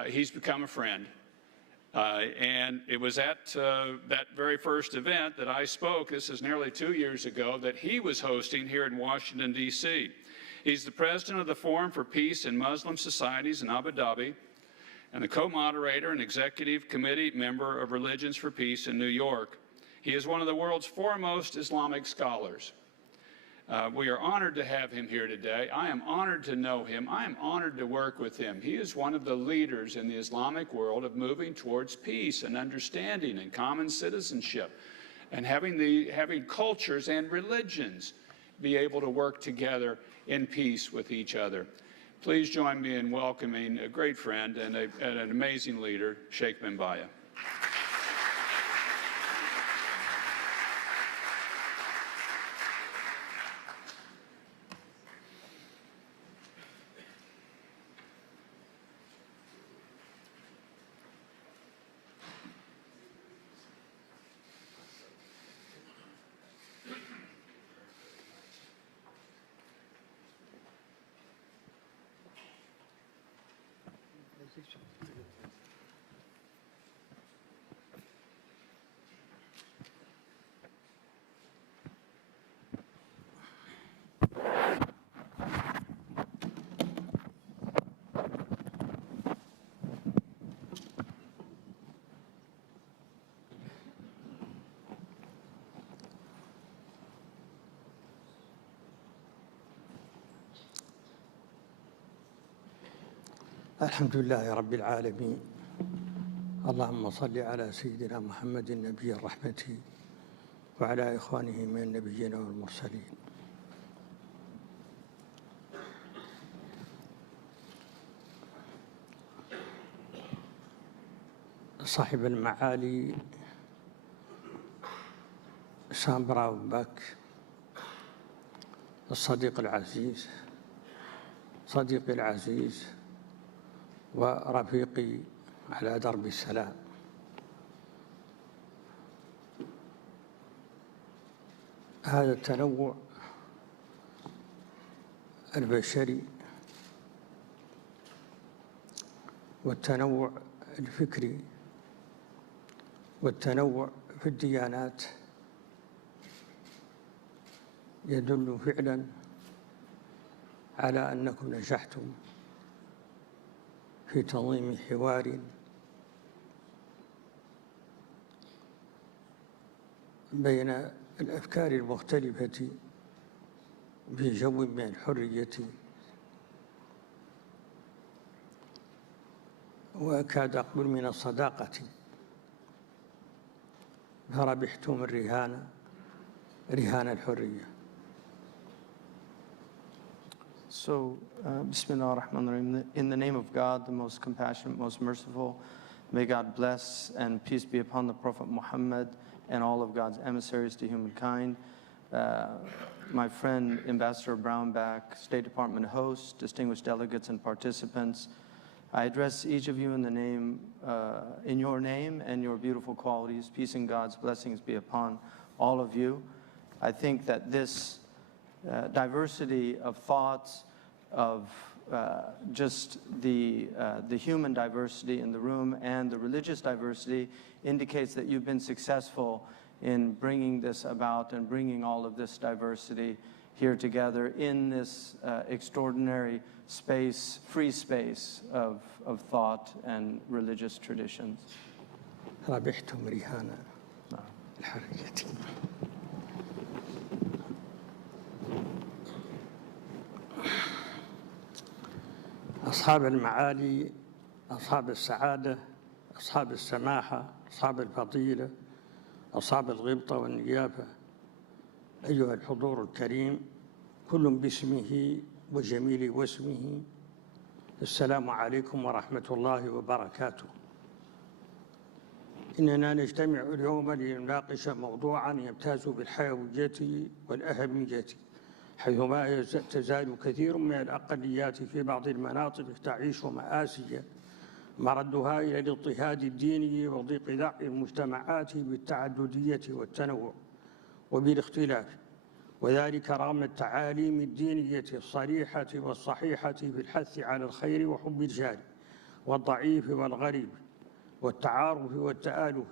He's become a friend. And it was at that very first event that I spoke, this is nearly 2 years ago, that he was hosting here in Washington, D.C. He's the president of the Forum for Peace in Muslim Societies in Abu Dhabi, and the co-moderator and executive committee member of Religions for Peace in New York. He is one of the world's foremost Islamic scholars. We are honored to have him here today. I am honored to know him. I am honored to work with him. He is one of the leaders in the Islamic world of moving towards peace and understanding and common citizenship, and having cultures and religions be able to work together in peace with each other. Please join me in welcoming a great friend and an amazing leader, Sheikh bin Bayyah. الحمد لله رب العالمين اللهم صل على سيدنا محمد النبي الرحمة وعلى إخوانه من النبيين والمرسلين. صاحب المعالي سام براونباك، الصديق العزيز، صديقي العزيز ورفيقي على درب السلام، هذا التنوع البشري والتنوع الفكري والتنوع في الديانات يدل فعلا على أنكم نجحتم في تنظيم حوار بين الأفكار المختلفة في جو من الحرية وأكاد أقول من الصداقة، فربحتم الرهان الحرية. So, Bismillah ar-Rahman ar-Rahim. In the name of God, the most compassionate, most merciful, may God bless and peace be upon the Prophet Muhammad and all of God's emissaries to humankind. My friend, Ambassador Brownback, State Department hosts, distinguished delegates and participants, I address each of you in the name, in your name and your beautiful qualities. Peace and God's blessings be upon all of you. I think that this diversity of thoughts, of just the human diversity in the room and the religious diversity indicates that you've been successful in bringing this about and bringing all of this diversity here together in this extraordinary space, free space of thought and religious traditions. ربحتم رهان الحرية. أصحاب المعالي، أصحاب السعادة، أصحاب السماحة، أصحاب الفضيلة، أصحاب الغبطة والنيافة، أيها الحضور الكريم، كل باسمه وجميل واسمه، السلام عليكم ورحمة الله وبركاته. إننا نجتمع اليوم لنناقش موضوعا يمتاز بالحيوية والأهمية، حيثما تزال كثير من الأقليات في بعض المناطق تعيش مآسي مردها إلى الاضطهاد الديني وضيق ذرع المجتمعات بالتعددية والتنوع وبالاختلاف، وذلك رغم التعاليم الدينية الصريحة والصحيحة بالحث على الخير وحب الجار والضعيف والغريب والتعارف والتآلف،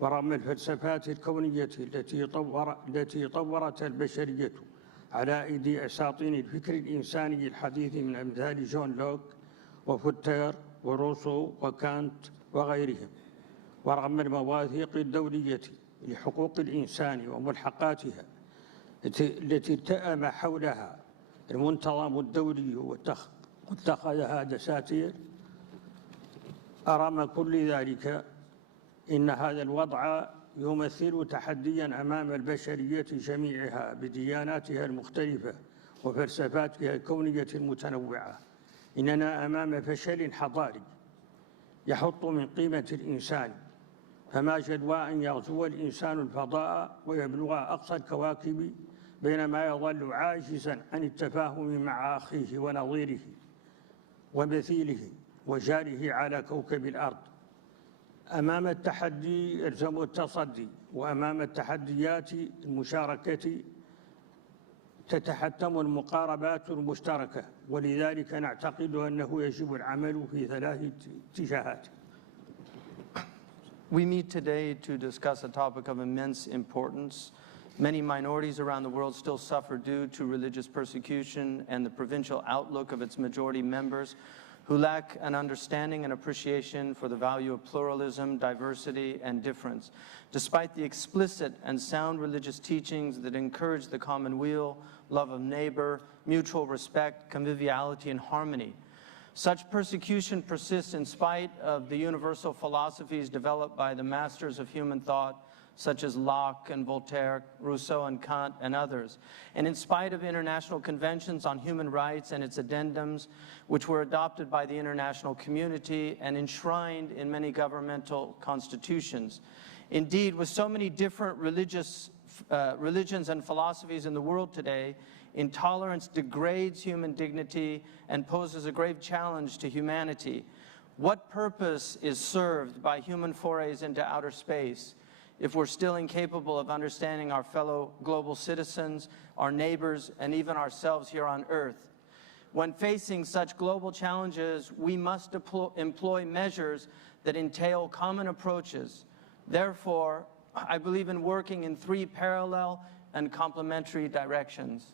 ورغم الفلسفات الكونية التي طورت البشرية على أيدي أساطين الفكر الإنساني الحديث من أمثال جون لوك وفولتير وروسو وكانت وغيرهم، ورغم المواثيق الدولية لحقوق الإنسان وملحقاتها التي التأم حولها المنتظم الدولي واتخذها دساتير، أرغم كل ذلك إن هذا الوضع يمثل تحدياً أمام البشرية جميعها بدياناتها المختلفة وفلسفاتها الكونية المتنوعة. إننا أمام فشل حضاري يحط من قيمة الإنسان، فما جدوى أن يغزو الإنسان الفضاء ويبلغ أقصى الكواكب بينما يظل عاجزاً عن التفاهم مع أخيه ونظيره ومثيله وجاره على كوكب الأرض. أمام التحدي يلزم التصدي، وأمام التحديات المشاركة تتحتم المقاربات المشتركة، ولذلك نعتقد أنه يجب العمل في 3 اتجاهات. We meet today to discuss a topic of immense importance. Many minorities around the world still suffer due to religious persecution and the provincial outlook of its majority members, who lack an understanding and appreciation for the value of pluralism, diversity, and difference, despite the explicit and sound religious teachings that encourage the common weal, love of neighbor, mutual respect, conviviality, and harmony. Such persecution persists in spite of the universal philosophies developed by the masters of human thought, such as Locke and Voltaire, Rousseau and Kant, and others, and in spite of international conventions on human rights and its addendums, which were adopted by the international community and enshrined in many governmental constitutions. Indeed, with so many different religions and philosophies in the world today, intolerance degrades human dignity and poses a grave challenge to humanity. What purpose is served by human forays into outer space if we're still incapable of understanding our fellow global citizens, our neighbors, and even ourselves here on Earth? When facing such global challenges, we must employ measures that entail common approaches. Therefore, I believe in working in 3 parallel and complementary directions.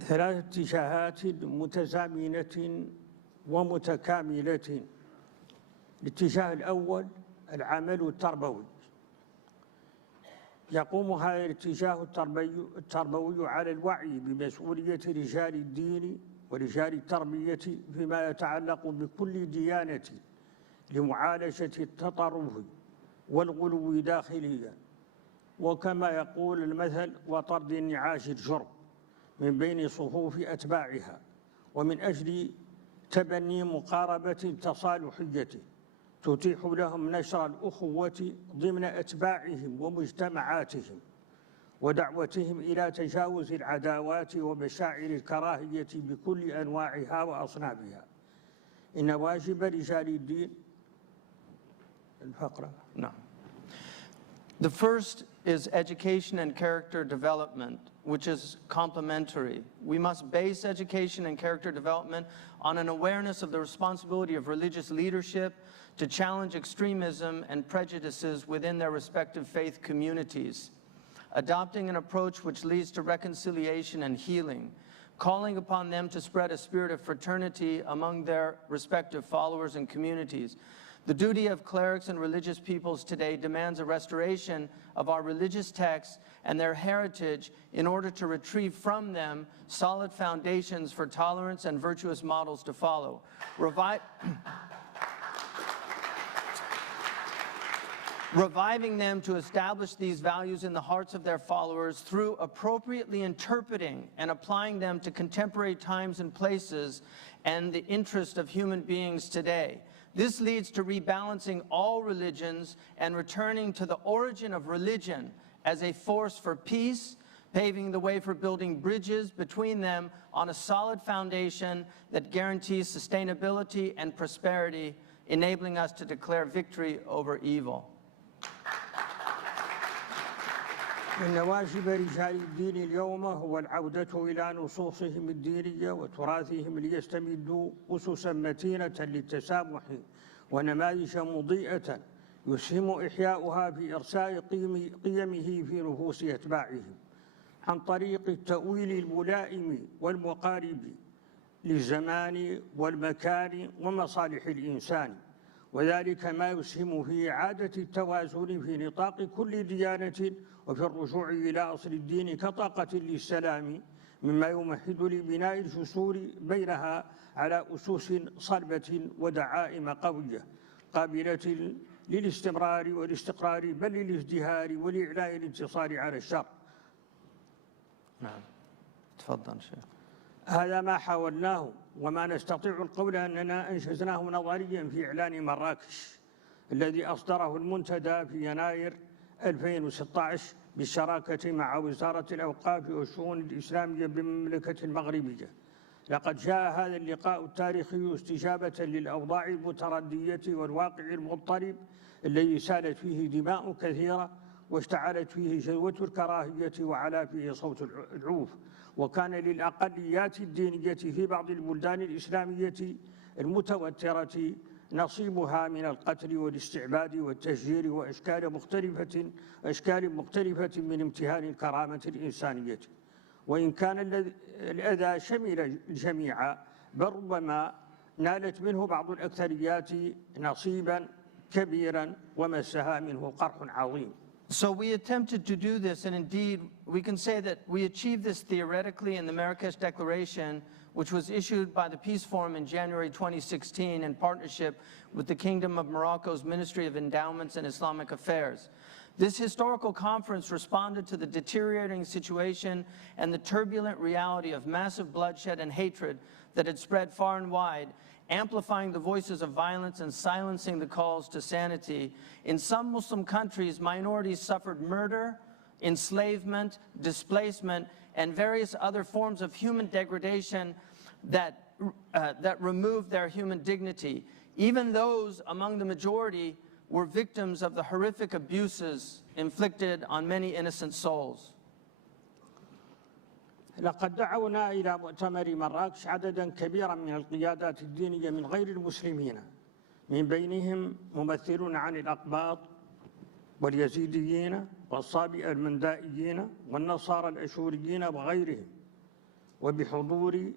3 اتجاهات متزامنة ومتكاملة. الاتجاه الأول العمل التربوي. يقوم هذا الاتجاه التربوي على الوعي بمسؤولية رجال الدين ورجال التربية فيما يتعلق بكل ديانة لمعالجة التطرف والغلو داخليا، وكما يقول المثل وطرد النعاش الجرم من بين صفوف أتباعها، ومن أجل تبني مقاربة تصالحية تتيح لهم نشر الأخوة ضمن أتباعهم ومجتمعاتهم ودعوتهم إلى تجاوز العداوات ومشاعر الكراهية بكل أنواعها وأصنافها. إن واجب رجال الدين الفقرة. No. The first is education and character development, which is complementary. We must base education and character development on an awareness of the responsibility of religious leadership to challenge extremism and prejudices within their respective faith communities, adopting an approach which leads to reconciliation and healing, calling upon them to spread a spirit of fraternity among their respective followers and communities. The duty of clerics and religious peoples today demands a restoration of our religious texts and their heritage in order to retrieve from them solid foundations for tolerance and virtuous models to follow. reviving them to establish these values in the hearts of their followers through appropriately interpreting and applying them to contemporary times and places and the interest of human beings today. This leads to rebalancing all religions and returning to the origin of religion as a force for peace, paving the way for building bridges between them on a solid foundation that guarantees sustainability and prosperity, enabling us to declare victory over evil. إن واجب رجال الدين اليوم هو العودة إلى نصوصهم الدينية وتراثهم ليستمدوا أسسا متينة للتسامح ونماذج مضيئة يسهم إحياؤها في إرساء قيمه في نفوس أتباعهم عن طريق التأويل الملائم والمقارب للزمان والمكان ومصالح الإنسان، وذلك ما يسهم في إعادة التوازن في نطاق كل ديانة وفي الرجوع إلى أصل الدين كطاقة للسلام، مما يمهد لبناء الجسور بينها على أسس صلبة ودعائم قوية قابلة للاستمرار والاستقرار بل للازدهار ولإعلاء الانتصار على الشر. نعم. تفضل شيخ. هذا ما حاولناه وما نستطيع القول أننا أنجزناه نظريا في إعلان مراكش الذي أصدره المنتدى في يناير 2016 بالشراكة مع وزارة الأوقاف والشؤون الإسلامية بالمملكة المغربية. لقد جاء هذا اللقاء التاريخي استجابة للأوضاع المتردية والواقع المضطرب الذي سالت فيه دماء كثيرة واشتعلت فيه جذوة الكراهية وعلى فيه صوت العوف، وكان للأقليات الدينية في بعض البلدان الإسلامية المتوترة نصيبها من القتل والاستعباد والتشجير وأشكال مختلفة من امتهان الكرامة الإنسانية. وإن كان الأذى شمل الجميع بل ربما نالت منه بعض الأكثريات نصيبا كبيرا ومسها منه قرح عظيم. So we attempted to do this, and indeed we can say that we achieved this theoretically in the Marrakesh Declaration, which was issued by the Peace Forum in January 2016 in partnership with the Kingdom of Morocco's Ministry of Endowments and Islamic Affairs. This historical conference responded to the deteriorating situation and the turbulent reality of massive bloodshed and hatred that had spread far and wide, amplifying the voices of violence and silencing the calls to sanity. In some Muslim countries, minorities suffered murder, enslavement, displacement, and various other forms of human degradation that removed their human dignity. Even those among the majority were victims of the horrific abuses inflicted on many innocent souls. لقد دعونا إلى مؤتمر مراكش عددا كبيرا من القيادات الدينية من غير المسلمين، من بينهم ممثلون عن الأقباط واليزيديين والصابئة المندائيين والنصارى الأشوريين وغيرهم، وبحضور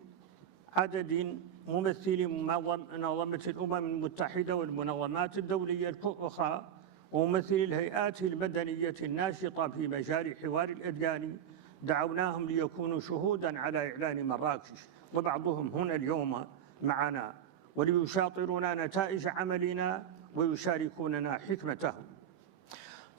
عدد ممثلي منظمة الأمم المتحدة والمنظمات الدولية الأخرى وممثلي الهيئات المدنية الناشطة في مجال حوار الأديان. دعوناهم ليكونوا شهودا على إعلان مراكش، وبعضهم هنا اليوم معنا وليشاطرونا نتائج عملنا ويشاركوننا حكمتهم.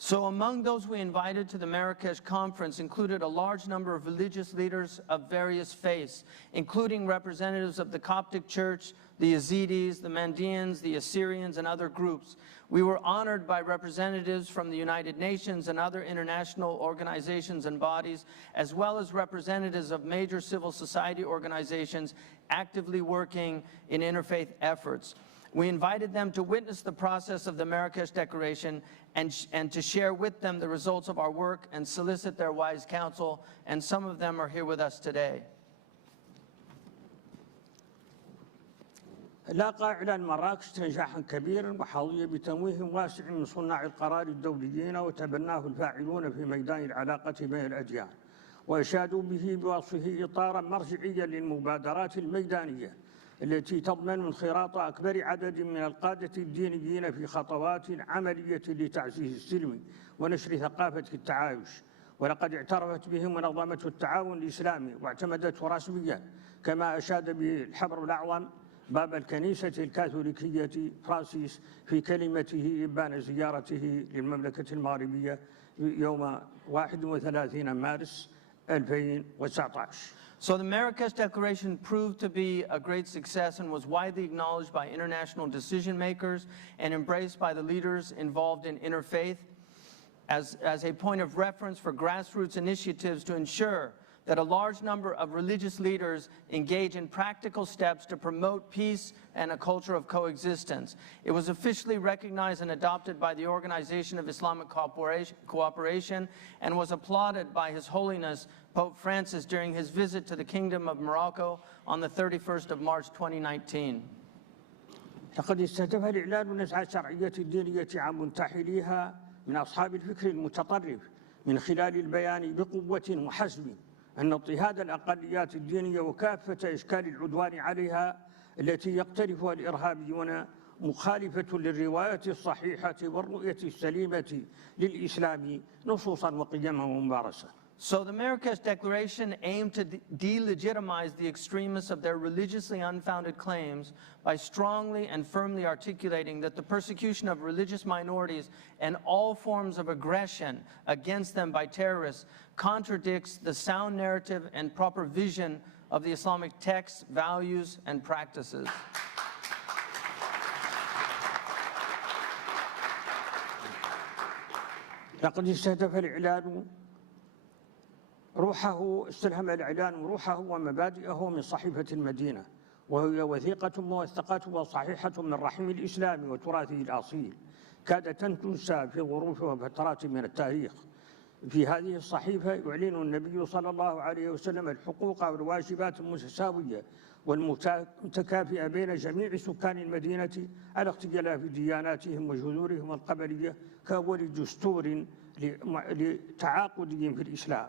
So among those we invited to the Marrakesh conference included a large number of religious leaders of various faiths, including representatives of the Coptic Church, the Yazidis, the Mandeans, the Assyrians, and other groups. We were honored by representatives from the United Nations and other international organizations and bodies, as well as representatives of major civil society organizations actively working in interfaith efforts. We invited them to witness the process of the Marrakesh Declaration and to share with them the results of our work and solicit their wise counsel, and some of them are here with us today. لاقى إعلان مراكش نجاحا كبيرا وحظي بتمويه واسع من صناع القرار الدوليين وتبناه الفاعلون في ميدان العلاقة بين الأديان، وأشادوا به بوصفه إطارا مرجعيا للمبادرات الميدانية التي تضمن انخراط أكبر عدد من القادة الدينيين في خطوات عملية لتعزيز السلم ونشر ثقافة التعايش. ولقد اعترفت به منظمة التعاون الإسلامي واعتمدته رسميا، كما أشاد به الحبر الأعظم باب الكنيسة الكاثوليكية فرانسيس في كلمته إبان زيارته للمملكة المغربية يوم 31 مارس 2019. So the Marrakesh Declaration proved to be a great success and was widely acknowledged by international decision makers and embraced by the leaders involved in interfaith as a point of reference for grassroots initiatives to ensure that a large number of religious leaders engage in practical steps to promote peace and a culture of coexistence. It was officially recognized and adopted by the Organization of Islamic Cooperation and was applauded by His Holiness Pope Francis during his visit to the Kingdom of Morocco on the 31st of March 2019. لقد استهدف الإعلان نزعة الشرعية الدينية عن منتحليها من أصحاب الفكر المتطرف من خلال البيان بقوة وحزم أن اضطهاد الأقليات الدينية وكافة أشكال العدوان عليها التي يقترفها الإرهابيون مخالفة للرواية الصحيحة والرؤية السليمة للإسلام نصوصا وقيما وممارسة. So the Marrakesh Declaration aimed to delegitimize the extremists of their religiously unfounded claims by strongly and firmly articulating that the persecution of religious minorities and all forms of aggression against them by terrorists contradicts the sound narrative and proper vision of the Islamic texts, values, and practices. لقد استهدف الإعلان استلهم الإعلان روحه ومبادئه من صحيفة المدينة، وهي وثيقة موثقة وصحيحة من رحم الإسلام وتراثه الأصيل كادت أن تنسى في ظروف وفترات من التاريخ. في هذه الصحيفة يعلن النبي صلى الله عليه وسلم الحقوق والواجبات المتساوية والمتكافئة بين جميع سكان المدينة على اختلاف دياناتهم وجذورهم القبلية كأول دستور لتعاقدهم في الإسلام.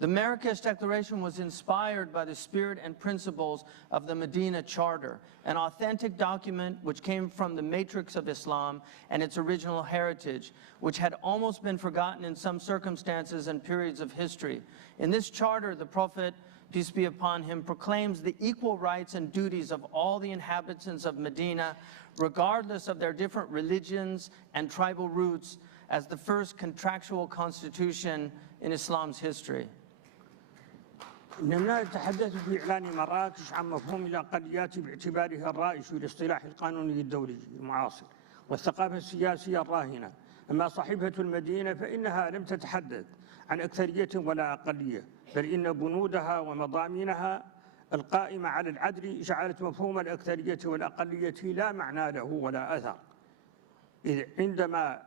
The Marrakesh Declaration was inspired by the spirit and principles of the Medina Charter, an authentic document which came from the matrix of Islam and its original heritage, which had almost been forgotten in some circumstances and periods of history. In this charter, the Prophet, peace be upon him, proclaims the equal rights and duties of all the inhabitants of Medina, regardless of their different religions and tribal roots, as the first contractual constitution in Islam's history. إننا نتحدث في إعلان مراكش عن مفهوم الأقليات باعتبارها الرائج في الاصطلاح القانوني الدولي المعاصر والثقافة السياسية الراهنة. أما صحيفة المدينة فإنها لم تتحدث عن أكثرية ولا أقلية، بل إن بنودها ومضامينها القائمة على العدل جعلت مفهوم الأكثرية والأقلية لا معنى له ولا أثر، إذ عندما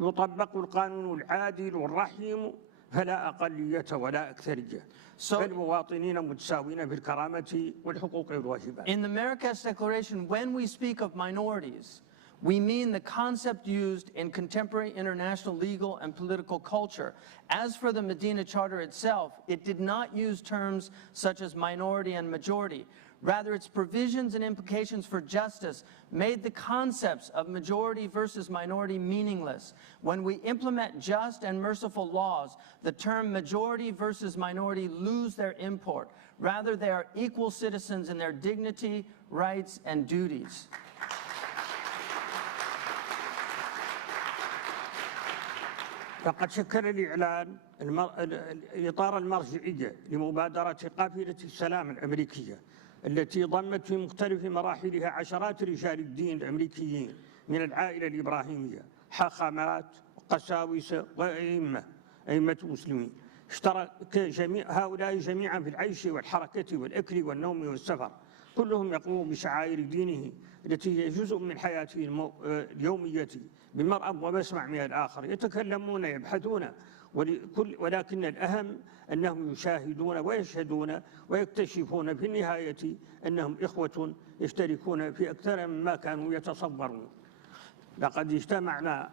يطبق القانون العادل الرحيم فلا أقلية ولا أكثرية، بل مواطنين متساوين في الكرامة والحقوق والواجبات. In the Marrakesh Declaration, when we speak of minorities, we mean the concept used in contemporary international legal and political culture. As for the Medina Charter itself, it did not use terms such as minority and majority. Rather, its provisions and implications for justice made the concepts of majority versus minority meaningless. When we implement just and merciful laws, the term majority versus minority lose their import. Rather, they are equal citizens in their dignity, rights, and duties. فقد شكل الإعلان الإطار المرجعي لمبادرة قافلة السلام الأمريكية التي ضمت في مختلف مراحلها عشرات رجال الدين الأمريكيين من العائلة الإبراهيمية، حاخامات وقساوسة وأئمة مسلمين. اشترك هؤلاء جميعا في العيش والحركة والأكل والنوم والسفر، كلهم يقوم بشعائر دينه التي هي جزء من حياته اليومية بمرأى ومسمع من الآخر، يتكلمون يبحثون، ولكن الأهم أنهم يشاهدون ويشهدون ويكتشفون في النهاية أنهم إخوة يشتركون في أكثر مما كانوا يتصورون. لقد اجتمعنا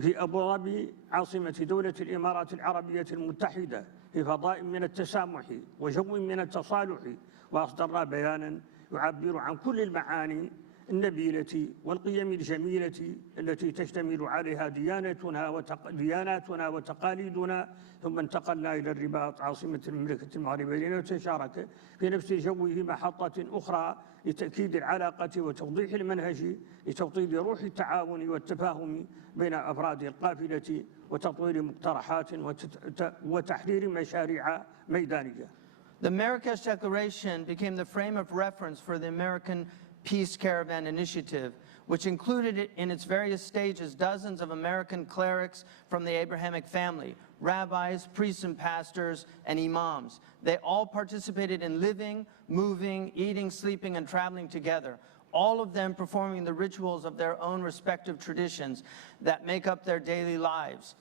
في أبو ظبي عاصمة دولة الإمارات العربية المتحدة في فضاء من التسامح وجو من التصالح، وأصدرنا بيانا يعبر عن كل المعاني النبيلة والقيم الجميلة التي تشتمل عليها دياناتنا وتقاليدنا، ثم انتقلنا إلى الرباط عاصمة المملكة المغربية لنتشارك في نفس جوه محطة أخرى لتأكيد العلاقة وتوضيح المنهج لتوطيد روح التعاون والتفاهم بين أفراد القافلة وتطوير مقترحات وتحرير مشاريع ميدانية. The Marrakesh Declaration became the frame of reference for the American Peace Caravan Initiative, which included in its various stages dozens of American clerics from the Abrahamic family, rabbis, priests and pastors, and imams. They all participated in living, moving, eating, sleeping, and traveling together, all of them performing the rituals of their own respective traditions that make up their daily lives.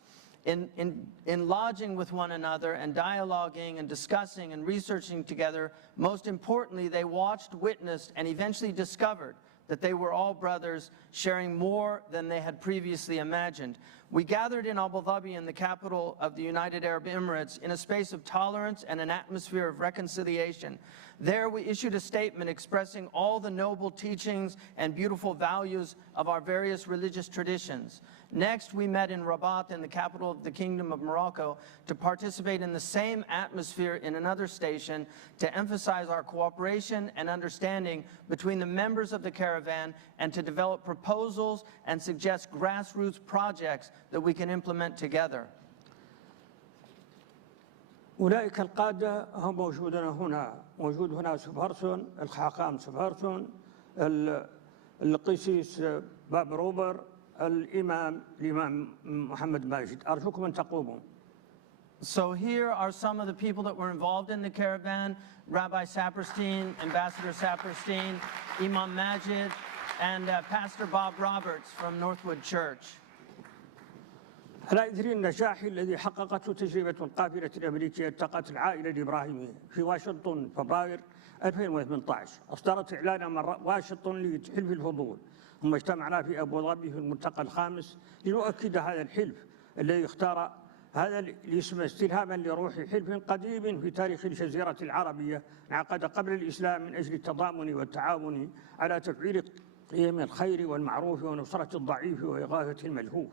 In lodging with one another and dialoguing and discussing and researching together, most importantly, they watched, witnessed, and eventually discovered that they were all brothers, sharing more than they had previously imagined. We gathered in Abu Dhabi, in the capital of the United Arab Emirates, in a space of tolerance and an atmosphere of reconciliation. There we issued a statement expressing all the noble teachings and beautiful values of our various religious traditions. Next, we met in Rabat, in the capital of the Kingdom of Morocco, to participate in the same atmosphere in another station to emphasize our cooperation and understanding between the members of the caravan and to develop proposals and suggest grassroots projects that we can implement together. أولئك القادة هم موجودون هنا، موجود هنا سفارسون، الحاخام سفارسون، القسيس باب روبر، الإمام محمد ماجد. أرجوكم أن تقوموا. So here are some of the people that were involved in the caravan: Rabbi Saperstein, Ambassador Saperstein, Imam Magid, and Pastor Bob Roberts from Northwood Church. على إثر النجاح الذي حققته تجربة القافلة الأمريكية التقت العائلة الإبراهيمية في واشنطن فبراير 2018، أصدرت إعلانا واشنطن لحلف الفضول، ثم اجتمعنا في أبو ظبي في الملتقى الخامس لنؤكد هذا الحلف الذي اختار هذا الاسم استلهاما لروح حلف قديم في تاريخ الجزيرة العربية انعقد قبل الإسلام من أجل التضامن والتعاون على تفعيل قيم الخير والمعروف ونصرة الضعيف وإغاثة الملهوف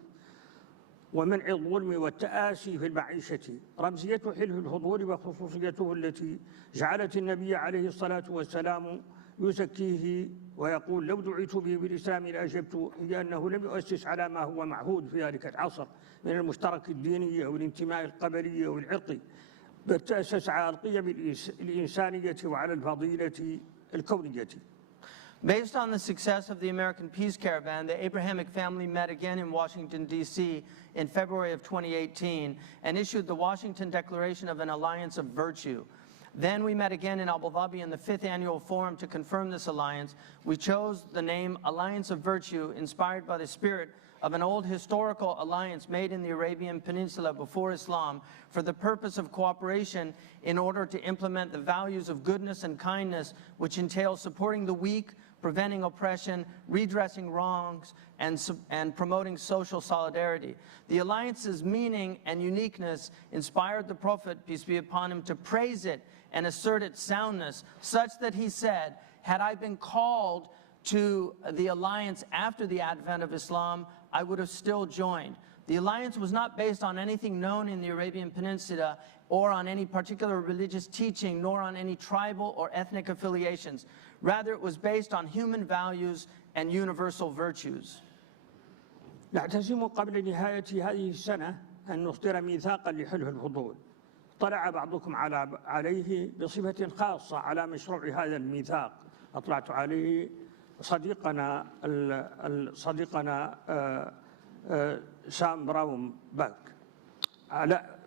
ومنع الظلم والتآسي في المعيشة. رمزية حلف الفضول وخصوصيته التي جعلت النبي عليه الصلاة والسلام يزكيه ويقول: لو دعيت به بالإسلام لأجبت، هي أنه لم يؤسس على ما هو معهود في ذلك العصر من المشترك الديني أو الانتماء القبلي أو العرقي، بل تأسس على القيم الإنسانية وعلى الفضيلة الكونية. Based on the success of the American Peace Caravan, the Abrahamic family met again in Washington, D.C. in February of 2018 and issued the Washington Declaration of an Alliance of Virtue. Then we met again in Abu Dhabi in the 5th Annual Forum to confirm this alliance. We chose the name Alliance of Virtue, inspired by the spirit of an old historical alliance made in the Arabian Peninsula before Islam for the purpose of cooperation in order to implement the values of goodness and kindness, which entail supporting the weak, preventing oppression, redressing wrongs, and promoting social solidarity. The alliance's meaning and uniqueness inspired the Prophet, peace be upon him, to praise it and assert its soundness, such that he said, "Had I been called to the alliance after the advent of Islam, I would have still joined." The alliance was not based on anything known in the Arabian Peninsula or on any particular religious teaching, nor on any tribal or ethnic affiliations. Rather, it was based on human values and universal virtues. نعتزم قبل نهاية هذه السنة أن نصدر ميثاقا لحلف الفضول. طلع بعضكم عليه بصفة خاصة على مشروع هذا الميثاق. أطلعت عليه صديقنا سام براونباك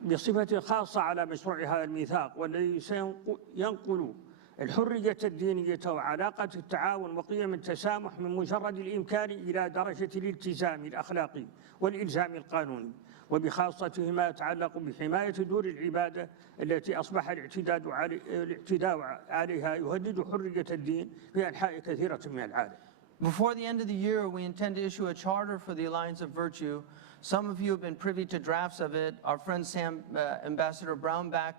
بصفة خاصة على مشروع هذا الميثاق، والذي سينقل الحرية الدينية وعلاقة التعاون وقيم التسامح من مجرد الإمكان إلى درجة الالتزام الأخلاقي والإلزام القانوني، وبخاصة ما يتعلق بحماية دور العبادة التي أصبح الاعتداء عليها يهدد حرية الدين في أنحاء كثيرة من العالم. Before the end of the year, we intend to issue a charter for the Alliance of Virtue. Some of you have been privy to drafts of it. Our friend Ambassador Brownback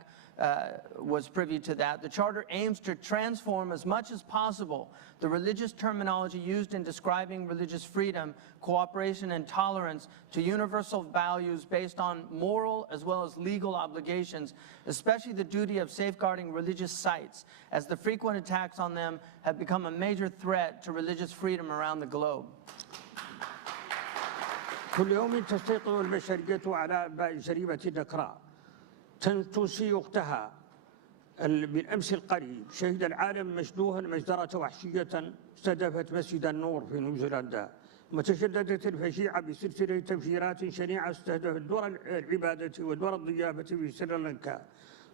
was privy to that. The Charter aims to transform as much as possible the religious terminology used in describing religious freedom, cooperation, and tolerance to universal values based on moral as well as legal obligations, especially the duty of safeguarding religious sites, as the frequent attacks on them have become a major threat to religious freedom around the globe. كل يوم تستيقظ البشرية على أنباء جريمة النكراء تنتسي وقتها. بالأمس القريب شهد العالم مجدوها مجزرة وحشية استهدفت مسجد النور في نيوزيلندا، وتشددت الفجيعة بسلسلة تفجيرات شنيعة استهدفت دور العبادة ودور الضيافة في سريلانكا.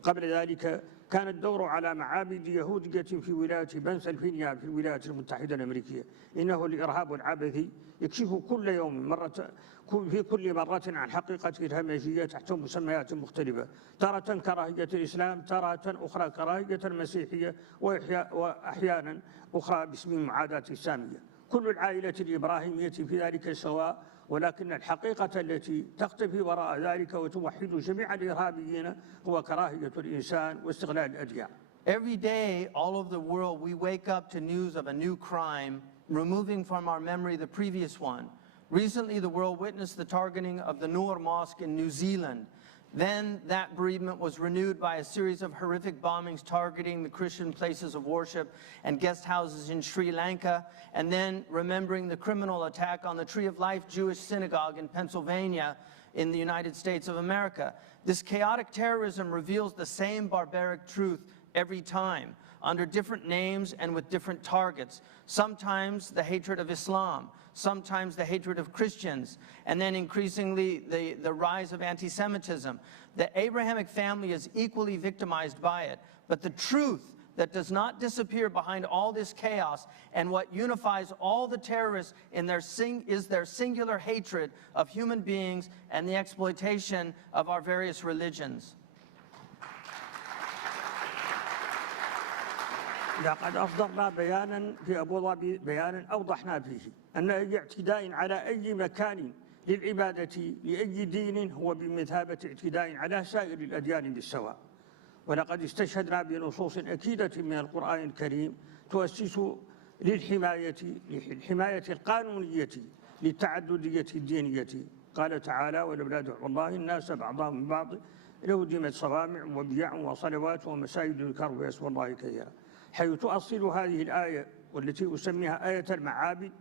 قبل ذلك كان الدور على معابد يهودية في ولاية بنسلفانيا في الولايات المتحدة الأمريكية. إنه الإرهاب العبثي يكشف كل يوم في كل مرة عن حقيقة الهمجية تحت مسميات مختلفة، تارة كراهية الإسلام، تارة أخرى كراهية المسيحية، وأحيانا أخرى باسم معاداة السامية. كل العائلة الإبراهيمية في ذلك سواء، ولكن الحقيقة التي تختفي وراء ذلك وتوحد جميع الإرهابيين هو كراهية الإنسان واستغلال الأديان. Every day, all over the world, we wake up to news of a new crime, removing from our memory the previous one. Recently, the world witnessed the targeting of the Noor Mosque in New Zealand. Then that bereavement was renewed by a series of horrific bombings targeting the Christian places of worship and guest houses in Sri Lanka, and then remembering the criminal attack on the Tree of Life Jewish synagogue in Pennsylvania in the United States of America. This chaotic terrorism reveals the same barbaric truth every time, under different names and with different targets. Sometimes the hatred of Islam, sometimes the hatred of Christians, and then increasingly the rise of anti-Semitism. The Abrahamic family is equally victimized by it, but the truth that does not disappear behind all this chaos and what unifies all the terrorists is their singular hatred of human beings and the exploitation of our various religions. لقد أصدرنا بيانا في أبوظبي، بيانا أوضحنا فيه أن أي اعتداء على أي مكان للعبادة لأي دين هو بمثابة اعتداء على سائر الأديان بالسواء. ولقد استشهدنا بنصوص أكيدة من القرآن الكريم تؤسس للحماية القانونية للتعددية الدينية. قال تعالى: ولولا دفع الله الناس بعضهم من بعض لهدمت صوامع وبيع وصلوات ومساجد يذكر فيها اسم الله كثيرا. حيث تؤصل هذه الآية والتي أسميها آية المعابد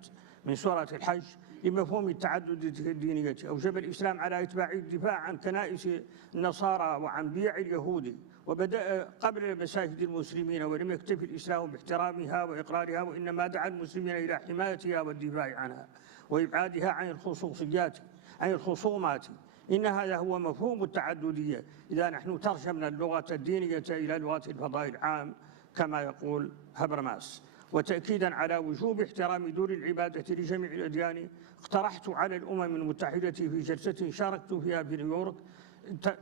من سورة الحج لمفهوم التعدد الدينية، أوجب الإسلام على إتباع الدفاع عن كنائس النصارى وعن بيع اليهود، وبدأ قبل مساجد المسلمين، ولم يكتفي الإسلام باحترامها وإقرارها، وإنما دعا المسلمين إلى حمايتها والدفاع عنها وإبعادها عن الخصومات. إن هذا هو مفهوم التعددية إذا نحن ترجمنا اللغة الدينية إلى لغة الفضاء العام كما يقول هابرماس. وتأكيدا على وجوب احترام دور العبادة لجميع الأديان، اقترحت على الأمم المتحدة في جلسة شاركت فيها في نيويورك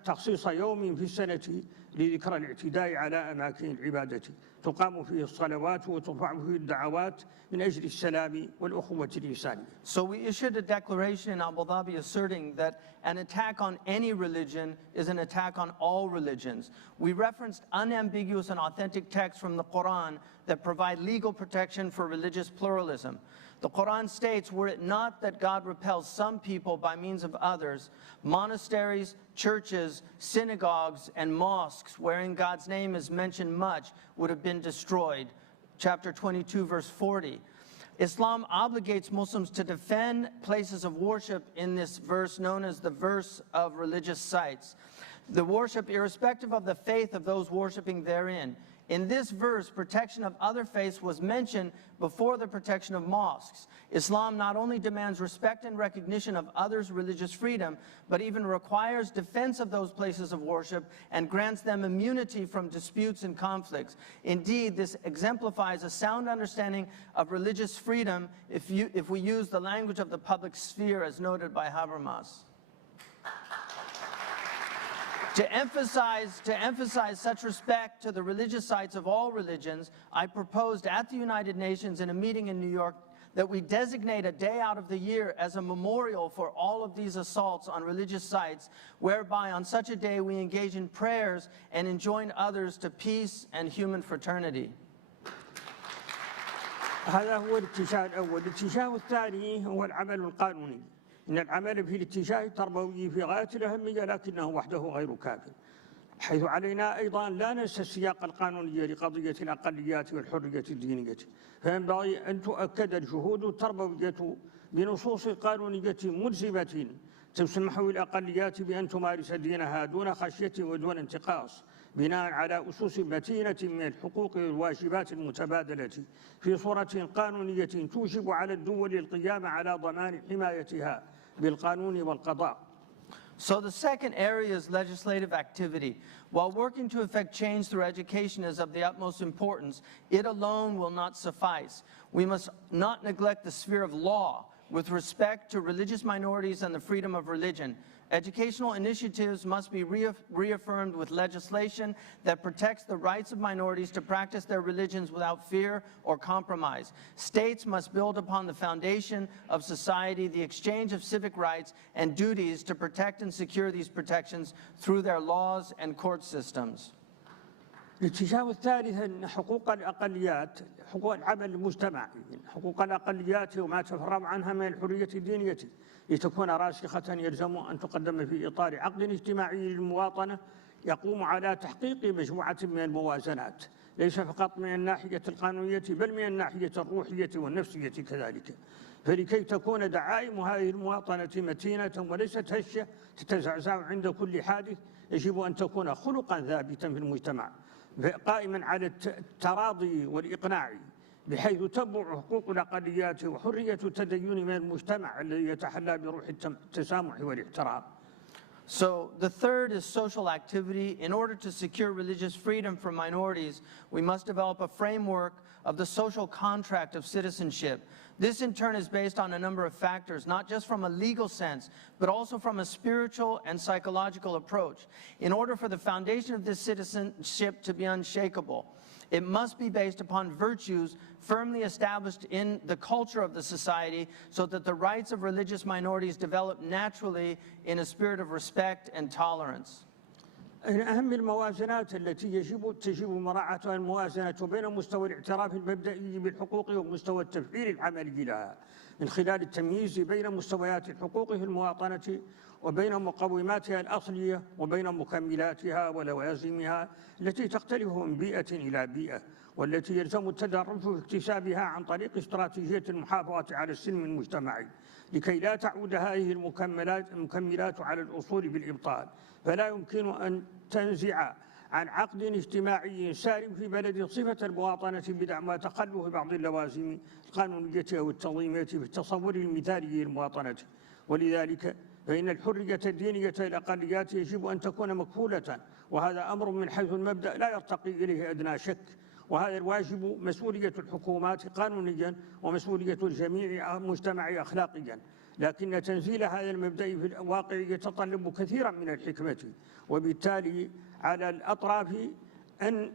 تخصيص يوم في السنة لذكرى الاعتداء على أماكن العبادة، تقام فيه الصلوات وترفع فيه الدعوات من أجل السلام والأخوة الإنسانية. So we issued a declaration in Abu Dhabi asserting that an attack on any religion is an attack on all religions. We referenced unambiguous and authentic texts from the Quran that provide legal protection for religious pluralism. The Quran states, were it not that God repels some people by means of others, monasteries, churches, synagogues, and mosques wherein God's name is mentioned much would have been destroyed. Chapter 22, verse 40. Islam obligates Muslims to defend places of worship in this verse known as the verse of religious sites. The worship irrespective of the faith of those worshiping therein. In this verse, protection of other faiths was mentioned before the protection of mosques. Islam not only demands respect and recognition of others' religious freedom, but even requires defense of those places of worship and grants them immunity from disputes and conflicts. Indeed, this exemplifies a sound understanding of religious freedom if we use the language of the public sphere as noted by Habermas. To emphasize such respect to the religious sites of all religions, I proposed at the United Nations in a meeting in New York that we designate a day out of the year as a memorial for all of these assaults on religious sites, whereby on such a day we engage in prayers and enjoin others to peace and human fraternity. هذا هو الاتجاه الأول. الاتجاه الثاني هو العمل القانوني. إن العمل في الاتجاه التربوي في غاية الأهمية، لكنه وحده غير كاف، حيث علينا أيضا لا ننسى السياق القانوني لقضية الأقليات والحرية الدينية، فينبغي أن تؤكد الجهود التربوية بنصوص قانونية ملزمة تسمح للأقليات بأن تمارس دينها دون خشية ودون انتقاص، بناء على أسس متينة من الحقوق والواجبات المتبادلة في صورة قانونية توجب على الدول القيام على ضمان حمايتها بالقانون والقضاء. So the second area is legislative activity. While working to effect change through education is of the utmost importance, it alone will not suffice. We must not neglect the sphere of law with respect to religious minorities and the freedom of religion. Educational initiatives must be reaffirmed with legislation that protects the rights of minorities to practice their religions without fear or compromise. States must build upon the foundation of society the exchange of civic rights and duties to protect and secure these protections through their laws and court systems. الاتجاه الثالث أن حقوق الأقليات، حقوق العمل المجتمعي، حقوق الأقليات وما تفرع عنها من الحرية الدينية لتكون راسخة يلزم أن تقدم في إطار عقد اجتماعي للمواطنة يقوم على تحقيق مجموعة من الموازنات، ليس فقط من الناحية القانونية بل من الناحية الروحية والنفسية كذلك. فلكي تكون دعائم هذه المواطنة متينة وليست هشة تتزعزع عند كل حادث، يجب أن تكون خلقا ثابتا في المجتمع قائما على التراضي والإقناع، بحيث تنبع حقوق الأقليات وحرية التدين من المجتمع الذي يتحلى بروح التسامح والاحترام. So the third is social activity. In order to secure religious freedom for minorities, we must develop a framework of the social contract of citizenship. This in turn is based on a number of factors, not just from a legal sense, but also from a spiritual and psychological approach. In order for the foundation of this citizenship to be unshakable, it must be based upon virtues firmly established in the culture of the society so that the rights of religious minorities develop naturally in a spirit of respect and tolerance. من أهم الموازنات التي تجب مراعاتها الموازنة بين مستوى الاعتراف المبدئي بالحقوق ومستوى التفعيل العملي لها، من خلال التمييز بين مستويات الحقوق في المواطنة وبين مقوماتها الأصلية وبين مكملاتها ولوازمها التي تختلف من بيئة إلى بيئة، والتي يلزم التدرج في اكتسابها عن طريق استراتيجية المحافظة على السلم المجتمعي، لكي لا تعود هذه المكملات على الأصول بالإبطال. فلا يمكن أن تنزع عن عقد اجتماعي سارٍ في بلد صفة المواطنة بدعم تقلب بعض اللوازم القانونية أو التنظيمية في التصور المثالي للمواطنة. ولذلك فإن الحرية الدينية للأقليات يجب أن تكون مكفولة، وهذا أمر من حيث المبدأ لا يرتقي إليه أدنى شك، وهذا الواجب مسؤولية الحكومات قانونيا ومسؤولية الجميع مجتمعي أخلاقيا. لكن تنزيل هذا المبدأ في الواقع يتطلب كثيرا من الحكمة، وبالتالي على الأطراف أن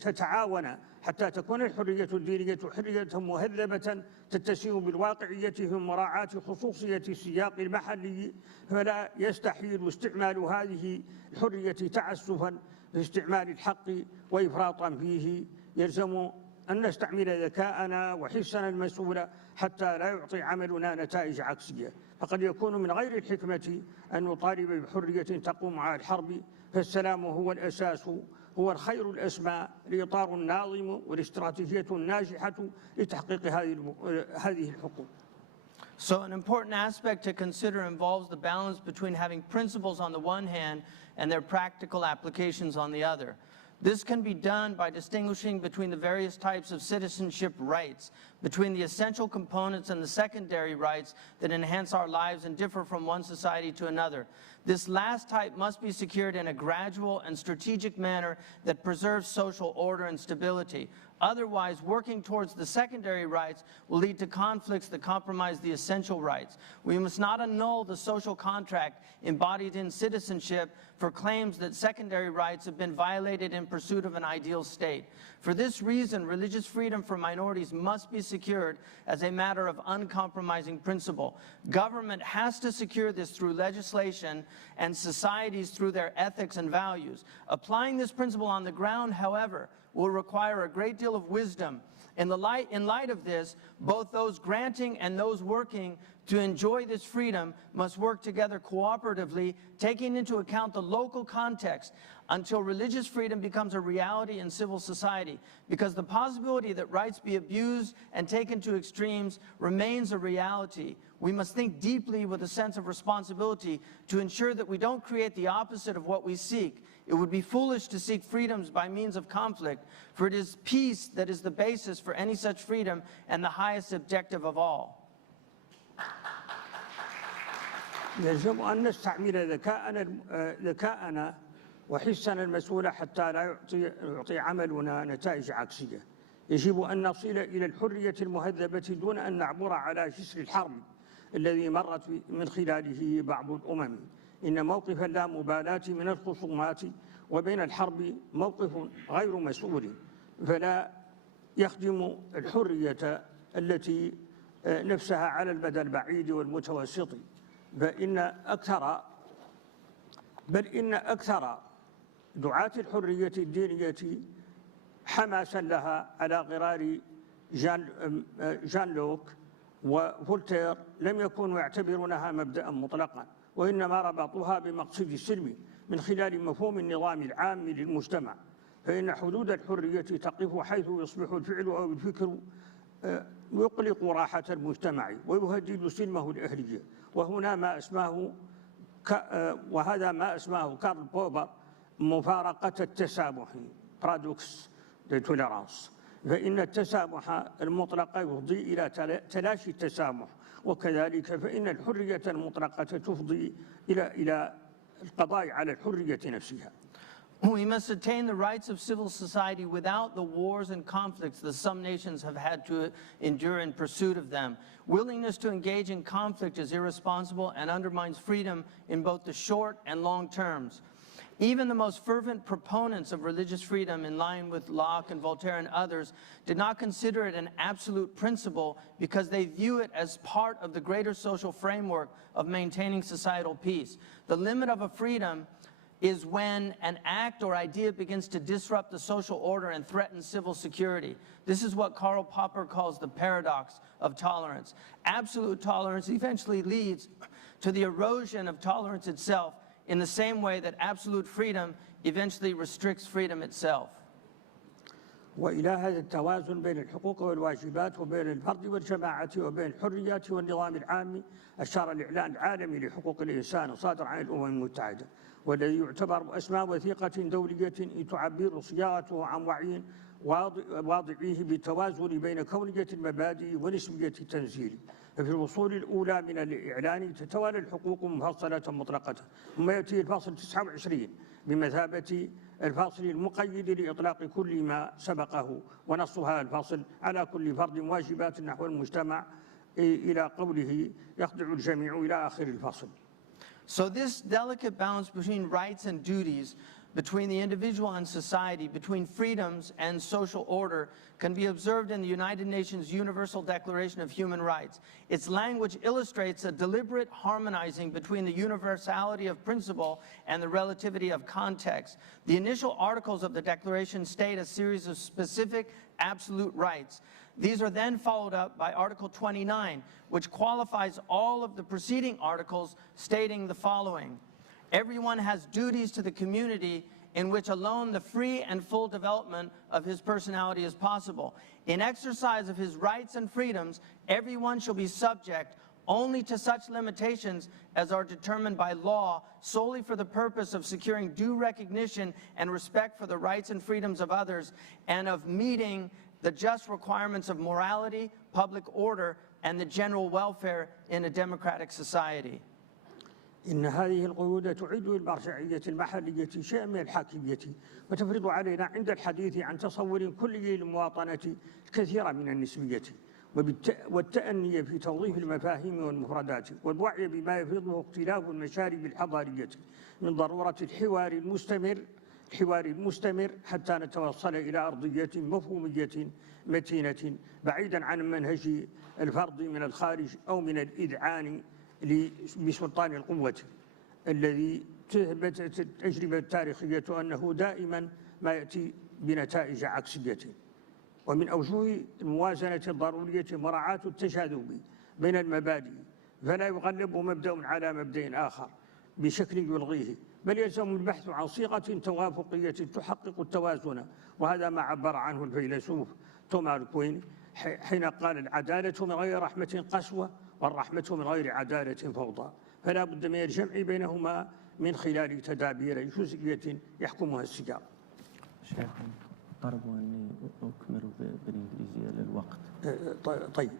تتعاون حتى تكون الحرية الدينية حرية مهذبة تتسم بالواقعية في مراعاة خصوصية السياق المحلي، فلا يستحيل استعمال هذه الحرية تعسفا في استعمال الحق وإفراطا فيه. يلزم أن نستعمل ذكاءنا وحسنا المسؤول حتى لا يعطي عملنا نتائج عكسية. فقد يكون من غير الحكمة أن نطالب بحرية تقوم على الحرب، فالسلام هو الأساس، هو الخير الأسمى، الإطار الناظم والاستراتيجية الناجحة لتحقيق هذه الحقوق. So an important aspect to consider involves the balance between having principles on the one hand and their practical applications on the other. This can be done by distinguishing between the various types of citizenship rights, between the essential components and the secondary rights that enhance our lives and differ from one society to another, This last type must be secured in a gradual and strategic manner that preserves social order and stability. Otherwise, working towards the secondary rights will lead to conflicts that compromise the essential rights. We must not annul the social contract embodied in citizenship for claims that secondary rights have been violated in pursuit of an ideal state. For this reason, religious freedom for minorities must be secured as a matter of uncompromising principle. Government has to secure this through legislation and societies through their ethics and values. Applying this principle on the ground, however, will require a great deal of wisdom. In light of this, both those granting and those working to enjoy this freedom must work together cooperatively, taking into account the local context until religious freedom becomes a reality in civil society, because the possibility that rights be abused and taken to extremes remains a reality. We must think deeply with a sense of responsibility to ensure that we don't create the opposite of what we seek. It would be foolish to seek freedoms by means of conflict, for it is peace that is the basis for any such freedom and the highest objective of all. يجب أن نستعمل ذكاءنا وحسنا المسؤول حتى لا يعطي عملنا نتائج عكسية. يجب أن نصل إلى الحرية المهذبة دون أن نعبر على جسر الحرب الذي مرت من خلاله بعض الأمم. إن موقف اللامبالاة من الخصومات وبين الحرب موقف غير مسؤول، فلا يخدم الحرية التي نفسها على المدى البعيد والمتوسط. بل إن أكثر دعاة الحرية الدينية حماسا لها على غرار جان لوك وفولتير لم يكونوا يعتبرونها مبدأ مطلقا، وإنما ربطوها بمقصد السلم من خلال مفهوم النظام العام للمجتمع. فإن حدود الحرية تقف حيث يصبح الفعل أو الفكر يقلق راحة المجتمع ويهدد سلمه الأهلية. وهذا ما أسماه كارل بوبر مفارقة التسامح بارادوكس دي توليرانس. فإن التسامح المطلق يفضي إلى تلاشي التسامح، وكذلك فإن الحرية المطلقة تفضي إلى القضاء على الحرية نفسها. We must attain the rights of civil society without the wars and conflicts that some nations have had to endure in pursuit of them. Willingness to engage in conflict is irresponsible and undermines freedom in both the short and long terms. Even the most fervent proponents of religious freedom, in line with Locke and Voltaire and others, did not consider it an absolute principle because they view it as part of the greater social framework of maintaining societal peace. The limit of a freedom is when an act or idea begins to disrupt the social order and threaten civil security. This is what Karl Popper calls the paradox of tolerance. Absolute tolerance eventually leads to the erosion of tolerance itself, in the same way that absolute freedom eventually restricts freedom itself. وإلى هذا التوازن بين الحقوق والواجبات وبين الفرد والجماعة وبين الحريات والنظام العام أشار الإعلان العالمي لحقوق الإنسان صادر عن الأمم المتحدة، والذي يعتبر أسمى وثيقة دولية تعبر صياغته عن وعي واضعيه بالتوازن بين كونية المبادئ ونسبية التنزيل. ففي الفصول الأولى من الإعلان تتوالى الحقوق مفصلة مطلقة، ثم يأتي الفصل 29 بمثابة الفاصل المقيد لإطلاق كل ما سبقه، ونص هذا الفاصل على كل فرد واجبات نحو المجتمع إلى قوله يخضع الجميع إلى آخر الفصل. So this delicate balance between rights and duties, between the individual and society, between freedoms and social order, can be observed in the United Nations Universal Declaration of Human Rights. Its language illustrates a deliberate harmonizing between the universality of principle and the relativity of context. The initial articles of the Declaration state a series of specific absolute rights. These are then followed up by Article 29, which qualifies all of the preceding articles, stating the following: everyone has duties to the community in which alone the free and full development of his personality is possible. In exercise of his rights and freedoms, everyone shall be subject only to such limitations as are determined by law, solely for the purpose of securing due recognition and respect for the rights and freedoms of others, and of meeting the just requirements of morality, public order, and the general welfare in a democratic society. إن هذه القيود تعيد للمرجعية المحلية شيئا من الحاكمية وتفرض علينا عند الحديث عن تصور كلي للمواطنة الكثير من النسبية والتأني في توظيف المفاهيم والمفردات والوعي بما يفرضه اختلاف المشارب الحضارية من ضرورة الحوار المستمر حتى نتوصل إلى أرضية مفهومية متينة بعيدا عن منهج الفرض من الخارج أو من الإذعان بسلطان القوة الذي ثبتت التجربة التاريخية أنه دائما ما يأتي بنتائج عكسية. ومن أوجه الموازنة الضرورية مراعاة التشاذب بين المبادئ فلا يغلب مبدأ على مبدأ آخر بشكل يلغيه، بل يلزم البحث عن صيغة توافقية تحقق التوازن. وهذا ما عبر عنه الفيلسوف توماس كوين حين قال: العدالة من غير رحمة قسوة، والرحمة من غير عدالة فوضى. فلا بد من الجمع بينهما من خلال تدابير جزئية يحكمها السياق. شيخ طلبوا أني أكمل بالإنجليزية للوقت. طيب.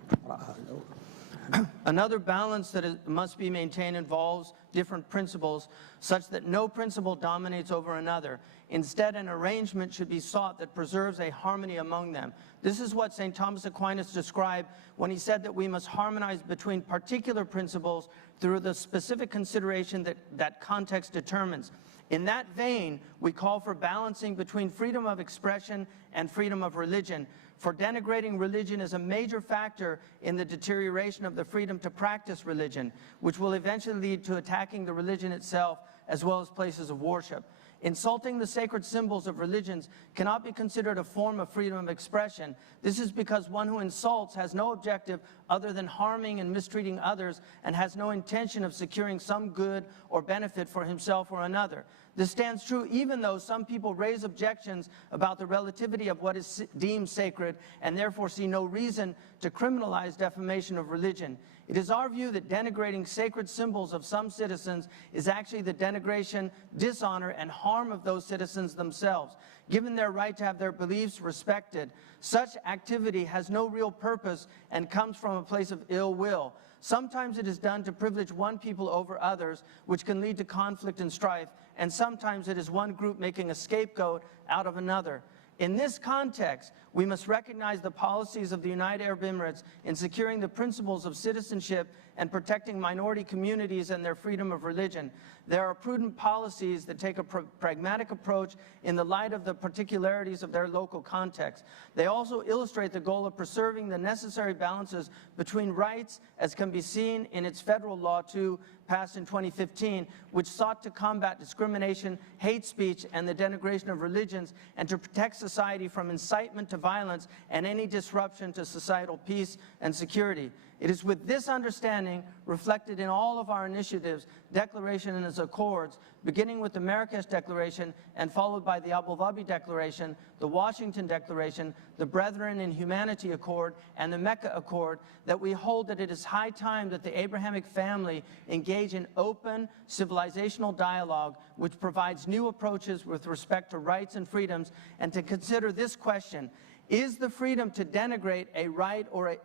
Another balance that must be maintained involves different principles such that no principle dominates over another. Instead, an arrangement should be sought that preserves a harmony among them. This is what St. Thomas Aquinas described when he said that we must harmonize between particular principles through the specific consideration that context determines. In that vein, we call for balancing between freedom of expression and freedom of religion. For denigrating religion is a major factor in the deterioration of the freedom to practice religion, which will eventually lead to attacking the religion itself as well as places of worship. Insulting the sacred symbols of religions cannot be considered a form of freedom of expression. This is because one who insults has no objective other than harming and mistreating others and has no intention of securing some good or benefit for himself or another. This stands true even though some people raise objections about the relativity of what is deemed sacred and therefore see no reason to criminalize defamation of religion. It is our view that denigrating sacred symbols of some citizens is actually the denigration, dishonor, and harm of those citizens themselves. Given their right to have their beliefs respected, such activity has no real purpose and comes from a place of ill will. Sometimes it is done to privilege one people over others, which can lead to conflict and strife, and sometimes it is one group making a scapegoat out of another. In this context, we must recognize the policies of the United Arab Emirates in securing the principles of citizenship and protecting minority communities and their freedom of religion. There are prudent policies that take a pragmatic approach in the light of the particularities of their local context. They also illustrate the goal of preserving the necessary balances between rights, as can be seen in its federal law 2, passed in 2015, which sought to combat discrimination, hate speech, and the denigration of religions, and to protect society from incitement to violence and any disruption to societal peace and security. It is with this understanding reflected in all of our initiatives, declaration and its accords, beginning with the Marrakesh Declaration and followed by the Abu Dhabi Declaration, the Washington Declaration, the Brethren in Humanity Accord, and the Mecca Accord, that we hold that it is high time that the Abrahamic family engage in open civilizational dialogue which provides new approaches with respect to rights and freedoms, and to consider this question: is the freedom to denigrate a right or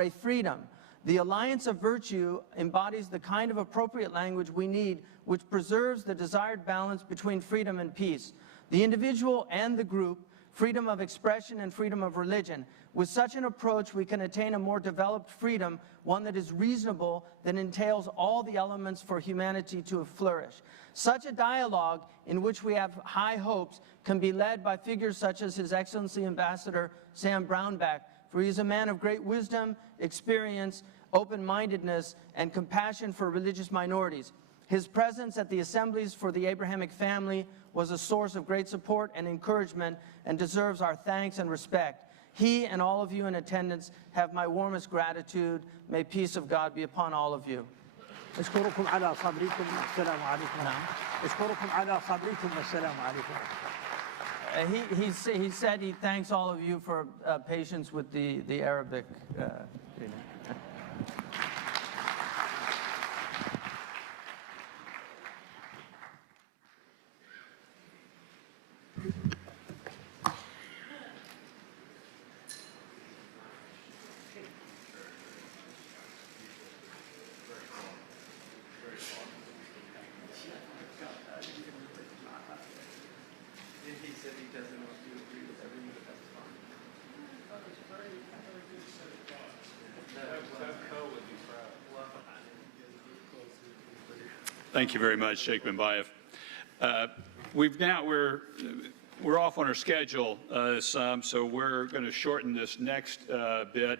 a freedom? The alliance of virtue embodies the kind of appropriate language we need, which preserves the desired balance between freedom and peace, the individual and the group, freedom of expression and freedom of religion. With such an approach, we can attain a more developed freedom, one that is reasonable, that entails all the elements for humanity to flourish. Such a dialogue, in which we have high hopes, can be led by figures such as His Excellency Ambassador Sam Brownback, for he is a man of great wisdom, experience, open-mindedness, and compassion for religious minorities. His presence at the assemblies for the Abrahamic family was a source of great support and encouragement and deserves our thanks and respect. He and all of you in attendance have my warmest gratitude. May peace of God be upon all of you. أشكركم على صبركم والسلام عليكم. أشكركم على صبركم والسلام عليكم. He said he thanks all of you for patience with the Arabic reading. Thank you very much, Sheikh bin Bayyah. We're off on our schedule some, so we're going to shorten this next bit.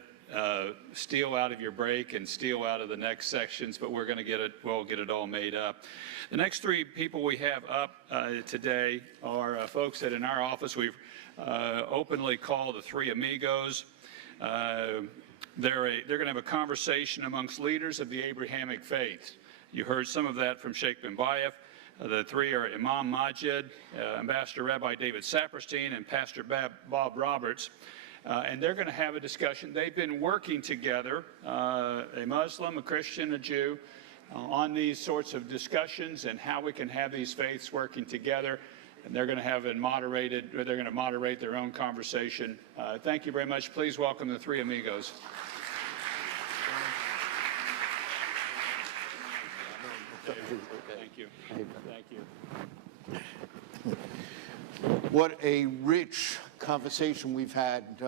Steal out of your break and steal out of the next sections, but we're going to get it all made up. The next three people we have up today are folks that in our office we've openly called the Three Amigos. They're going to have a conversation amongst leaders of the Abrahamic faith. You heard some of that from Sheikh bin Bayyah. The three are Imam Magid, Ambassador Rabbi David Saperstein, and Pastor Bob Roberts. And they're going to have a discussion. They've been working together, a Muslim, a Christian, a Jew, on these sorts of discussions and how we can have these faiths working together. And they're going to have they're going to moderate their own conversation. Thank you very much. Please welcome the Three Amigos. Thank you. Thank you. What a rich conversation we've had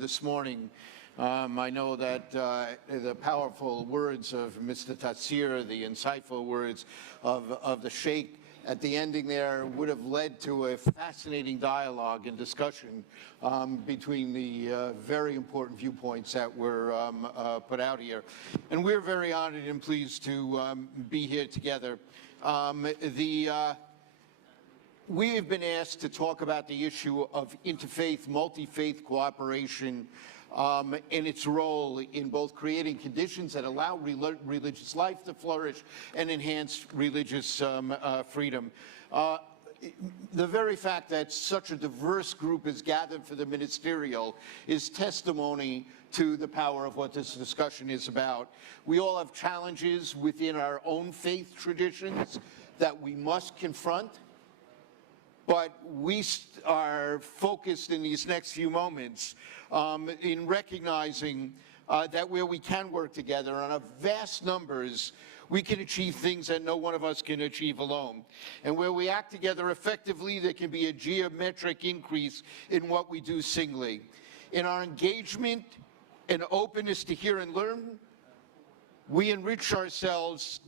this morning. I know that the powerful words of Mr. Tatsir, the insightful words of the Sheikh at the ending there would have led to a fascinating dialogue and discussion between the very important viewpoints that were put out here. And we're very honored and pleased to be here together. We have been asked to talk about the issue of interfaith, multi-faith cooperation and its role in both creating conditions that allow religious life to flourish and enhance religious freedom. The very fact that such a diverse group is gathered for the ministerial is testimony to the power of what this discussion is about. We all have challenges within our own faith traditions that we must confront. But we are focused in these next few moments in recognizing that where we can work together on a vast numbers, we can achieve things that no one of us can achieve alone. And where we act together effectively, there can be a geometric increase in what we do singly. In our engagement and openness to hear and learn, we enrich ourselves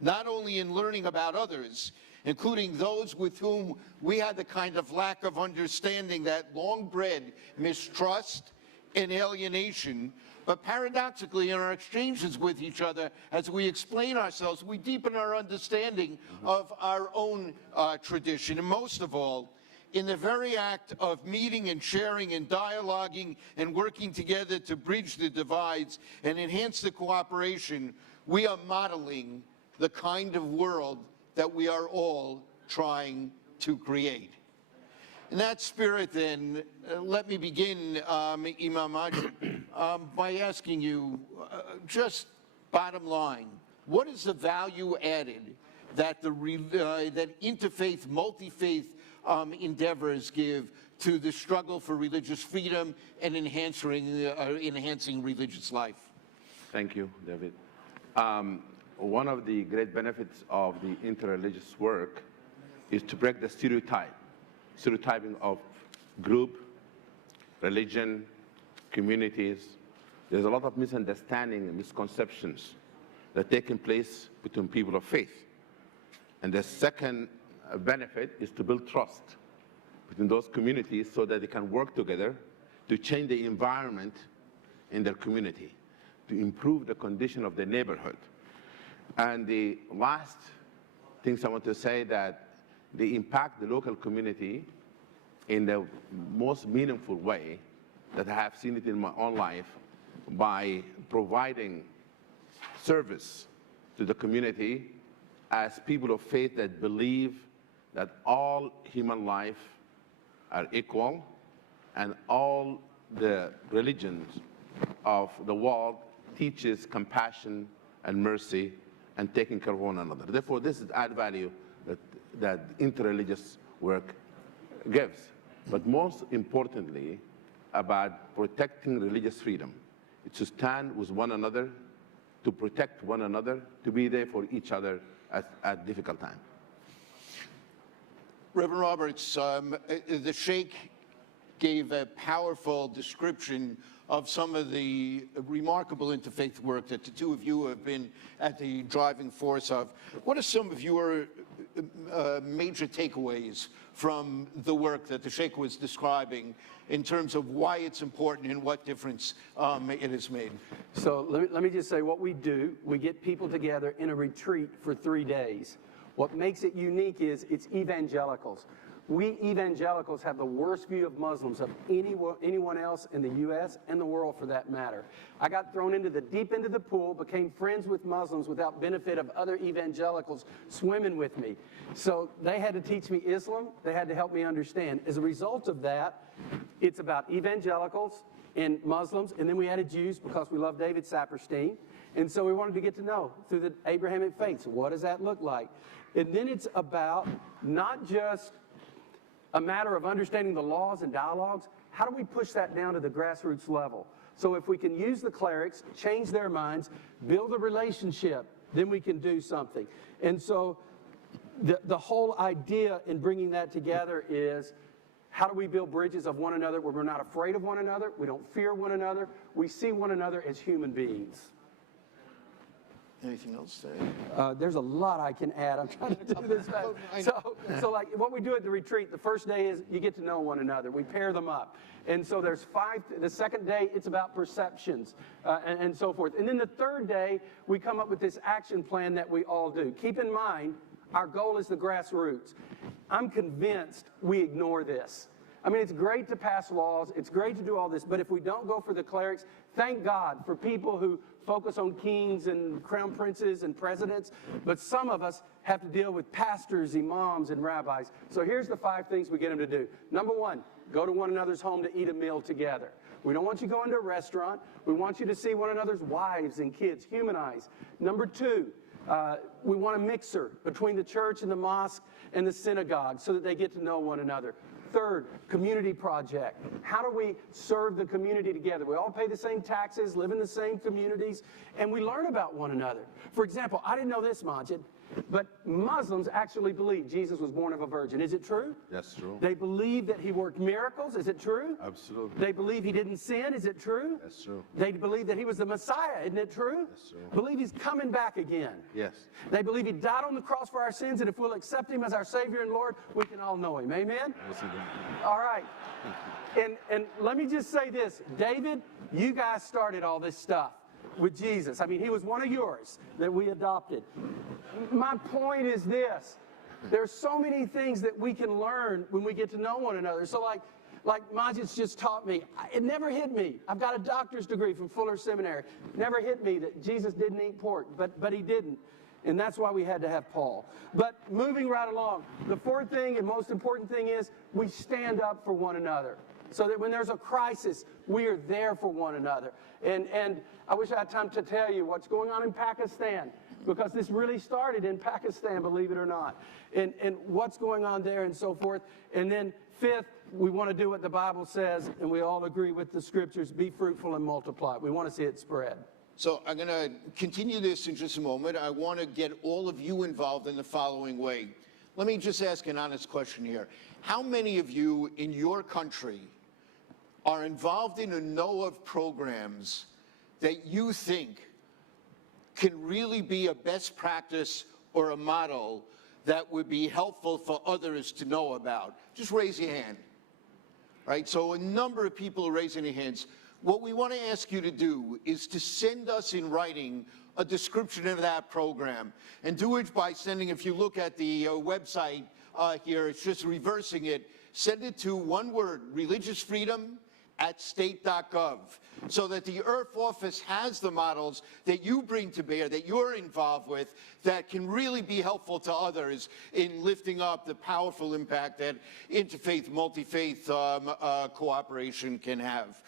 not only in learning about others, including those with whom we had the kind of lack of understanding that long bred mistrust and alienation, but paradoxically in our exchanges with each other, as we explain ourselves, we deepen our understanding of our own tradition. And most of all, in the very act of meeting and sharing and dialoguing and working together to bridge the divides and enhance the cooperation, we are modeling the kind of world that we are all trying to create. In that spirit, then, let me begin, Imam Magid, by asking you, just bottom line, what is the value added that that interfaith, multi-faith endeavors give to the struggle for religious freedom and enhancing religious life? Thank you, David. One of the great benefits of the interreligious work is to break the stereotyping of group, religion, communities. There's a lot of misunderstanding and misconceptions that taking place between people of faith. And the second benefit is to build trust between those communities so that they can work together to change the environment in their community, to improve the condition of the neighborhood. And the last things I want to say that they impact the local community in the most meaningful way that I have seen it in my own life by providing service to the community as people of faith that believe that all human life are equal and all the religions of the world teaches compassion and mercy and taking care of one another. Therefore, this is add value that interreligious work gives. But most importantly, about protecting religious freedom. It's to stand with one another, to protect one another, to be there for each other at difficult times. Reverend Roberts, the Sheikh gave a powerful description of some of the remarkable interfaith work that the two of you have been at the driving force of. What are some of your major takeaways from the work that the Sheikh was describing in terms of why it's important and what difference it has made? So let me just say what we do. We get people together in a retreat for 3 days. What makes it unique is it's evangelicals. We evangelicals have the worst view of Muslims of anyone else in the U.S. and the world for that matter. I got thrown into the deep end of the pool, became friends with Muslims without benefit of other evangelicals swimming with me. So they had to teach me Islam. They had to help me understand. As a result of that, it's about evangelicals and Muslims, and then we added Jews because we love David Saperstein. And so we wanted to get to know through the Abrahamic faiths, what does that look like? And then it's about not just a matter of understanding the laws and dialogues. How do we push that down to the grassroots level? So if we can use the clerics, change their minds, build a relationship, then we can do something. And so the whole idea in bringing that together is, how do we build bridges of one another where we're not afraid of one another, we don't fear one another, we see one another as human beings. Anything else there? There's a lot I can add. I'm trying to do this fast. So like what we do at the retreat, the first day is you get to know one another. We pair them up. And so there's 5, the second day, it's about perceptions and so forth. And then the third day, we come up with this action plan that we all do. Keep in mind, our goal is the grassroots. I'm convinced we ignore this. I mean, it's great to pass laws, it's great to do all this, but if we don't go for the clerics, thank God for people who focus on kings and crown princes and presidents, but some of us have to deal with pastors, imams, and rabbis. So here's the 5 things we get them to do. Number 1, go to one another's home to eat a meal together. We don't want you going to a restaurant. We want you to see one another's wives and kids, humanized. Number 2, we want a mixer between the church and the mosque and the synagogue so that they get to know one another. Third, community project. How do we serve the community together? We all pay the same taxes, live in the same communities, and we learn about one another. For example, I didn't know this, Magid, but Muslims actually believe Jesus was born of a virgin. Is it true? That's true. They believe that he worked miracles. Is it true? Absolutely. They believe he didn't sin. Is it true? That's true. They believe that he was the Messiah. Isn't it true? That's true. Believe he's coming back again. Yes. They believe he died on the cross for our sins, and if we'll accept him as our Savior and Lord, we can all know him. Amen? Yes, indeed. All right. And let me just say this. David, you guys started all this stuff with Jesus. I mean, he was one of yours that we adopted. My point is this. There's so many things that we can learn when we get to know one another. So like Magid's just taught me, it never hit me. I've got a doctor's degree from Fuller Seminary. It never hit me that Jesus didn't eat pork, but he didn't. And that's why we had to have Paul. But moving right along, the 4th thing and most important thing is we stand up for one another. So that when there's a crisis, we are there for one another. And I wish I had time to tell you what's going on in Pakistan, because this really started in Pakistan, believe it or not. And what's going on there and so forth. And then 5th, we want to do what the Bible says, and we all agree with the scriptures, be fruitful and multiply. We want to see it spread. So I'm going to continue this in just a moment. I want to get all of you involved in the following way. Let me just ask an honest question here. How many of you in your country are involved in a know of programs that you think can really be a best practice or a model that would be helpful for others to know about? Just raise your hand. Right? So a number of people are raising their hands. What we want to ask you to do is to send us in writing a description of that program, and do it by sending, if you look at the website here, it's just reversing it, send it to one word, religiousfreedom@state.gov, so that the IRF office has the models that you bring to bear, that you're involved with, that can really be helpful to others in lifting up the powerful impact that interfaith, multi-faith cooperation can have.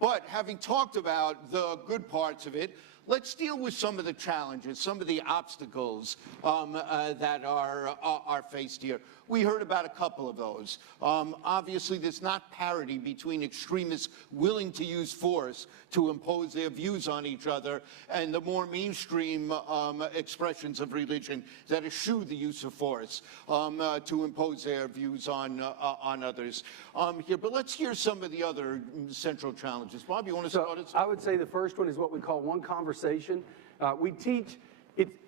But having talked about the good parts of it, Let's deal with some of the challenges, some of the obstacles that are faced here. We heard about a couple of those. Obviously, there's not parity between extremists willing to use force to impose their views on each other and the more mainstream expressions of religion that eschew the use of force to impose their views on others. But let's hear some of the other central challenges. Bob, you want to start us? I would say the first one is what we call one conversation. We teach.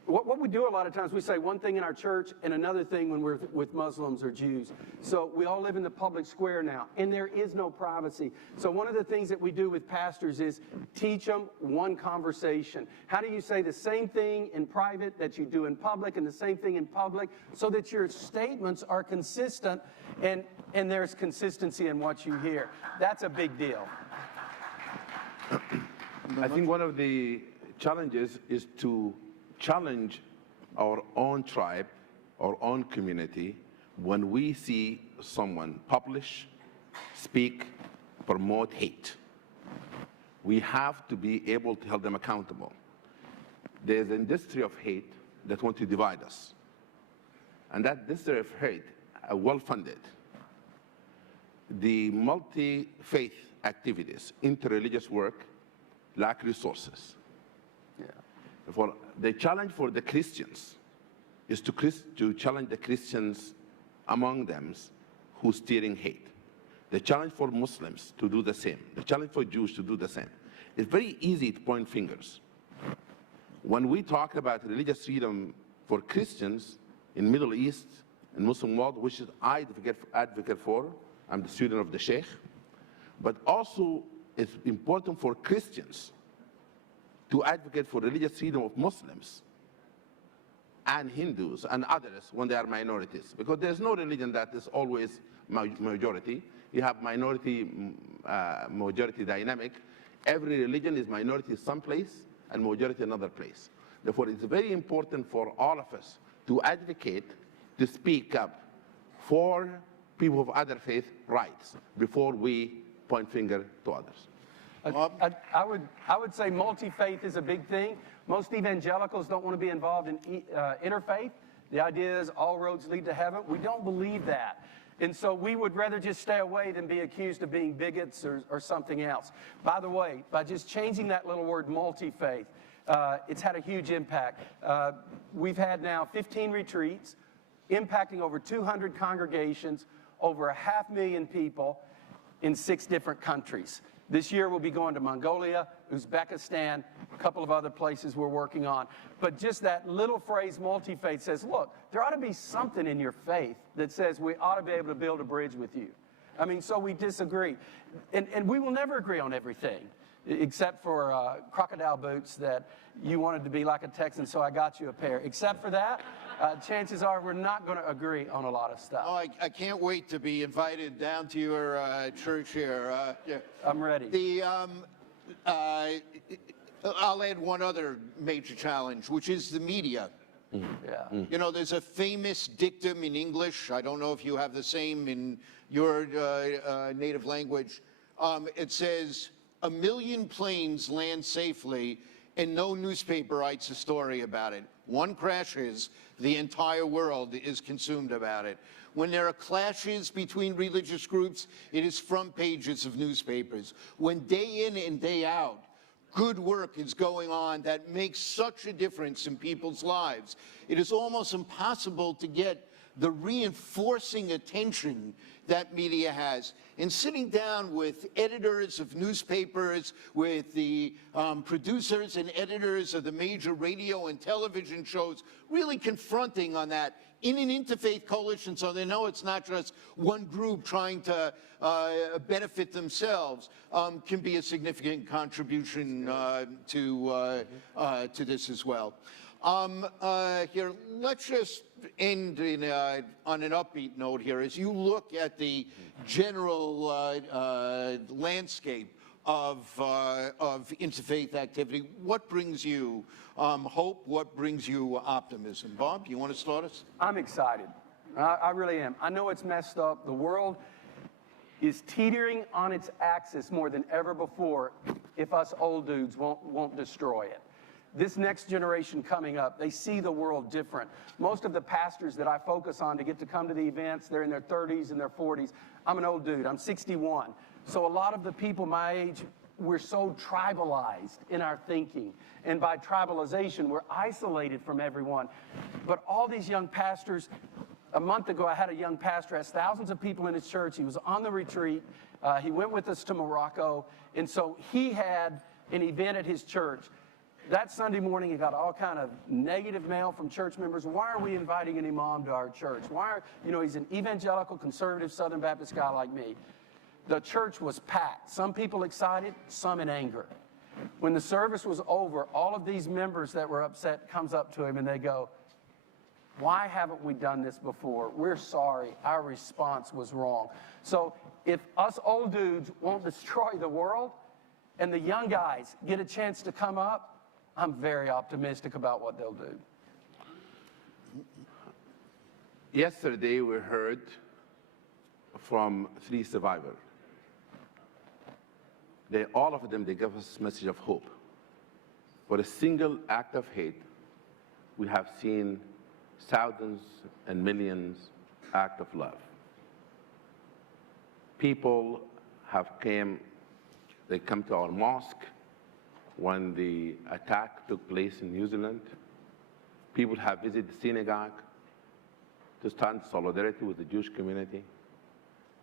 What we do a lot of times, we say one thing in our church and another thing when we're with Muslims or Jews. So we all live in the public square now, and there is no privacy. So one of the things that we do with pastors is teach them one conversation. How do you say the same thing in private that you do in public and the same thing in public so that your statements are consistent and there's consistency in what you hear? That's a big deal. I think one of the challenges is to challenge our own tribe, our own community, when we see someone publish, speak, promote hate. We have to be able to hold them accountable. There's an industry of hate that wants to divide us. And that industry of hate, well-funded. The multi-faith activities, interreligious work, lack resources. For the challenge for the Christians is to challenge the Christians among them who steering hate. The challenge for Muslims to do the same. The challenge for Jews to do the same. It's very easy to point fingers. When we talk about religious freedom for Christians in Middle East and Muslim world, which is I advocate for, I'm the student of the Sheikh, but also it's important for Christians to advocate for religious freedom of Muslims and Hindus and others when they are minorities. Because there's no religion that is always majority. You have minority, majority dynamic. Every religion is minority someplace and majority another place. Therefore, it's very important for all of us to advocate, to speak up for people of other faith rights before we point finger to others. I would say multi-faith is a big thing. Most evangelicals don't want to be involved in interfaith. The idea is all roads lead to heaven. We don't believe that. And so we would rather just stay away than be accused of being bigots or something else. By the way, by just changing that little word multi-faith, it's had a huge impact. We've had now 15 retreats, impacting over 200 congregations, over 500,000 people in 6 different countries. This year we'll be going to Mongolia, Uzbekistan, a couple of other places we're working on. But just that little phrase, multi-faith, says, look, there ought to be something in your faith that says we ought to be able to build a bridge with you. I mean, so we disagree. And we will never agree on everything, except for crocodile boots that you wanted to be like a Texan, so I got you a pair. Except for that, chances are we're not going to agree on a lot of stuff. Oh, I can't wait to be invited down to your church here. Yeah. I'm ready. I'll add one other major challenge, which is the media. Yeah. You know, there's a famous dictum in English. I don't know if you have the same in your native language. It says, 1 million planes land safely and no newspaper writes a story about it. One crashes, the entire world is consumed about it. When there are clashes between religious groups, it is front pages of newspapers. When day in and day out, good work is going on that makes such a difference in people's lives, it is almost impossible to get the reinforcing attention that media has. And sitting down with editors of newspapers, with the producers and editors of the major radio and television shows, really confronting on that in an interfaith coalition so they know it's not just one group trying to benefit themselves, can be a significant contribution to this as well. Here, let's just end on an upbeat note here. As you look at the general landscape of interfaith activity, what brings you hope? What brings you optimism? Bob, you want to start us? I'm excited. I really am. I know it's messed up. The world is teetering on its axis more than ever before if us old dudes won't destroy it. this next generation coming up, they see the world different. Most of the pastors that I focus on to get to come to the events, they're in their 30s and their 40s. I'm an old dude, I'm 61. So a lot of the people my age, we're so tribalized in our thinking. And by tribalization, we're isolated from everyone. But all these young pastors, a month ago, I had a young pastor, has thousands of people in his church. He was on the retreat. He went with us to Morocco. And so he had an event at his church. That Sunday morning, he got all kind of negative mail from church members. Why are we inviting an imam to our church? He's an evangelical, conservative, Southern Baptist guy like me. The church was packed. Some people excited, some in anger. When the service was over, all of these members that were upset comes up to him and they go, why haven't we done this before? We're sorry. Our response was wrong. So if us old dudes won't destroy the world and the young guys get a chance to come up, I'm very optimistic about what they'll do. Yesterday, we heard from 3 survivors. All of them, they gave us a message of hope. For a single act of hate, we have seen thousands and millions act of love. People they come to our mosque when the attack took place in New Zealand. People have visited the synagogue to stand in solidarity with the Jewish community,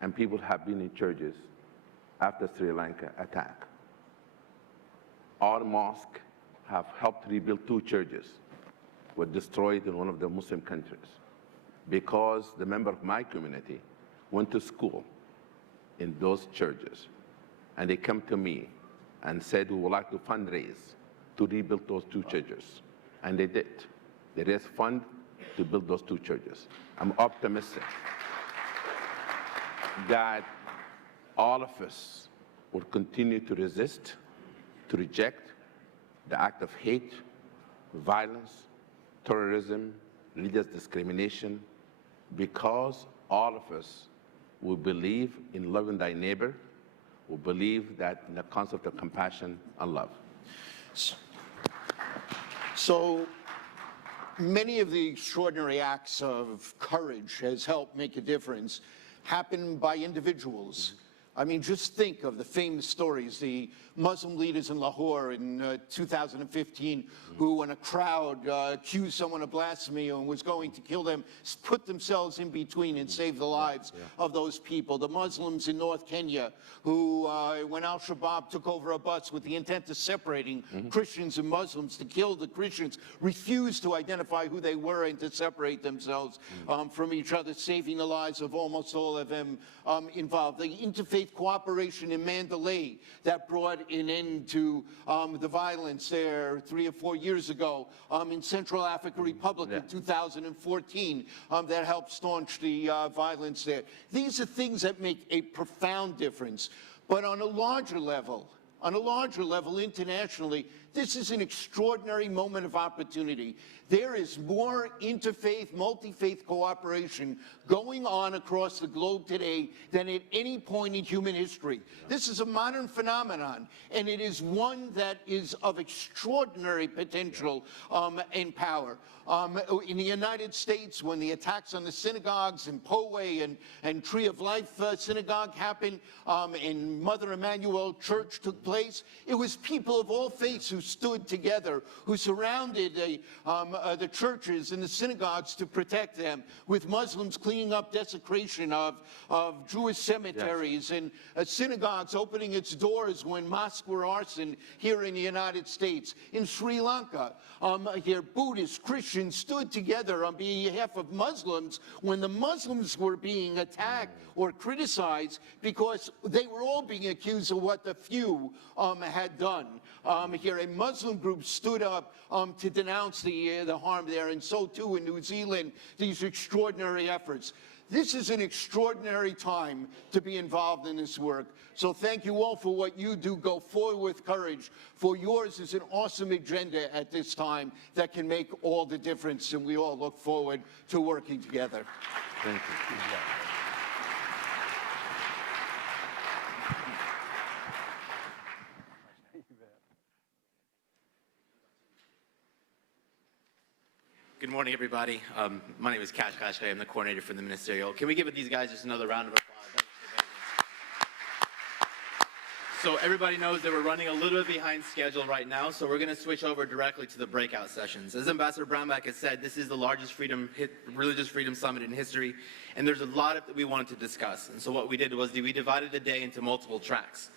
and people have been in churches after Sri Lanka attack. Our mosque have helped rebuild 2 churches were destroyed in one of the Muslim countries because the member of my community went to school in those churches, and they come to me and said, we would like to fundraise to rebuild those 2 churches. And they did. They raised funds to build those 2 churches. I'm optimistic that all of us will continue to resist, to reject the act of hate, violence, terrorism, religious discrimination, because all of us will believe in loving thy neighbor, will believe that in the concept of compassion and love. So many of the extraordinary acts of courage has helped make a difference happen by individuals. I mean, just think of the famous stories, the Muslim leaders in Lahore in 2015 who, when a crowd accused someone of blasphemy and was going to kill them, put themselves in between and saved the lives of those people. The Muslims in North Kenya who, when Al-Shabaab took over a bus with the intent of separating Christians and Muslims to kill the Christians, refused to identify who they were and to separate themselves from each other, saving the lives of almost all of them involved. The interfaith cooperation in Mandalay that brought an end to the violence there 3 or 4 years ago, in Central African Republic in 2014, that helped staunch the violence there. These are things that make a profound difference. But on a larger level internationally, this is an extraordinary moment of opportunity. There is more interfaith, multi-faith cooperation going on across the globe today than at any point in human history. This is a modern phenomenon, and it is one that is of extraordinary potential and power. In the United States, when the attacks on the synagogues in Poway and Tree of Life synagogue happened, and Mother Emanuel Church took place, it was people of all faiths who stood together, who surrounded the churches and the synagogues to protect them, with Muslims cleaning up desecration of Jewish cemeteries, and synagogues opening its doors when mosques were arson here in the United States. In Sri Lanka, here Buddhists, Christians stood together on behalf of Muslims when the Muslims were being attacked or criticized because they were all being accused of what the few had done. Here, a Muslim group stood up to denounce the harm there, and so too in New Zealand, these extraordinary efforts. This is an extraordinary time to be involved in this work. So thank you all for what you do. Go forward with courage, for yours is an awesome agenda at this time that can make all the difference, and we all look forward to working together. Thank you. Good morning, everybody. My name is Kash Kashkai. I'm the coordinator for the ministerial. Can we give these guys just another round of applause? So everybody knows that we're running a little bit behind schedule right now, so we're going to switch over directly to the breakout sessions. As Ambassador Brownback has said, this is the largest religious freedom summit in history, and there's a lot that we wanted to discuss. And so what we did was we divided the day into multiple tracks.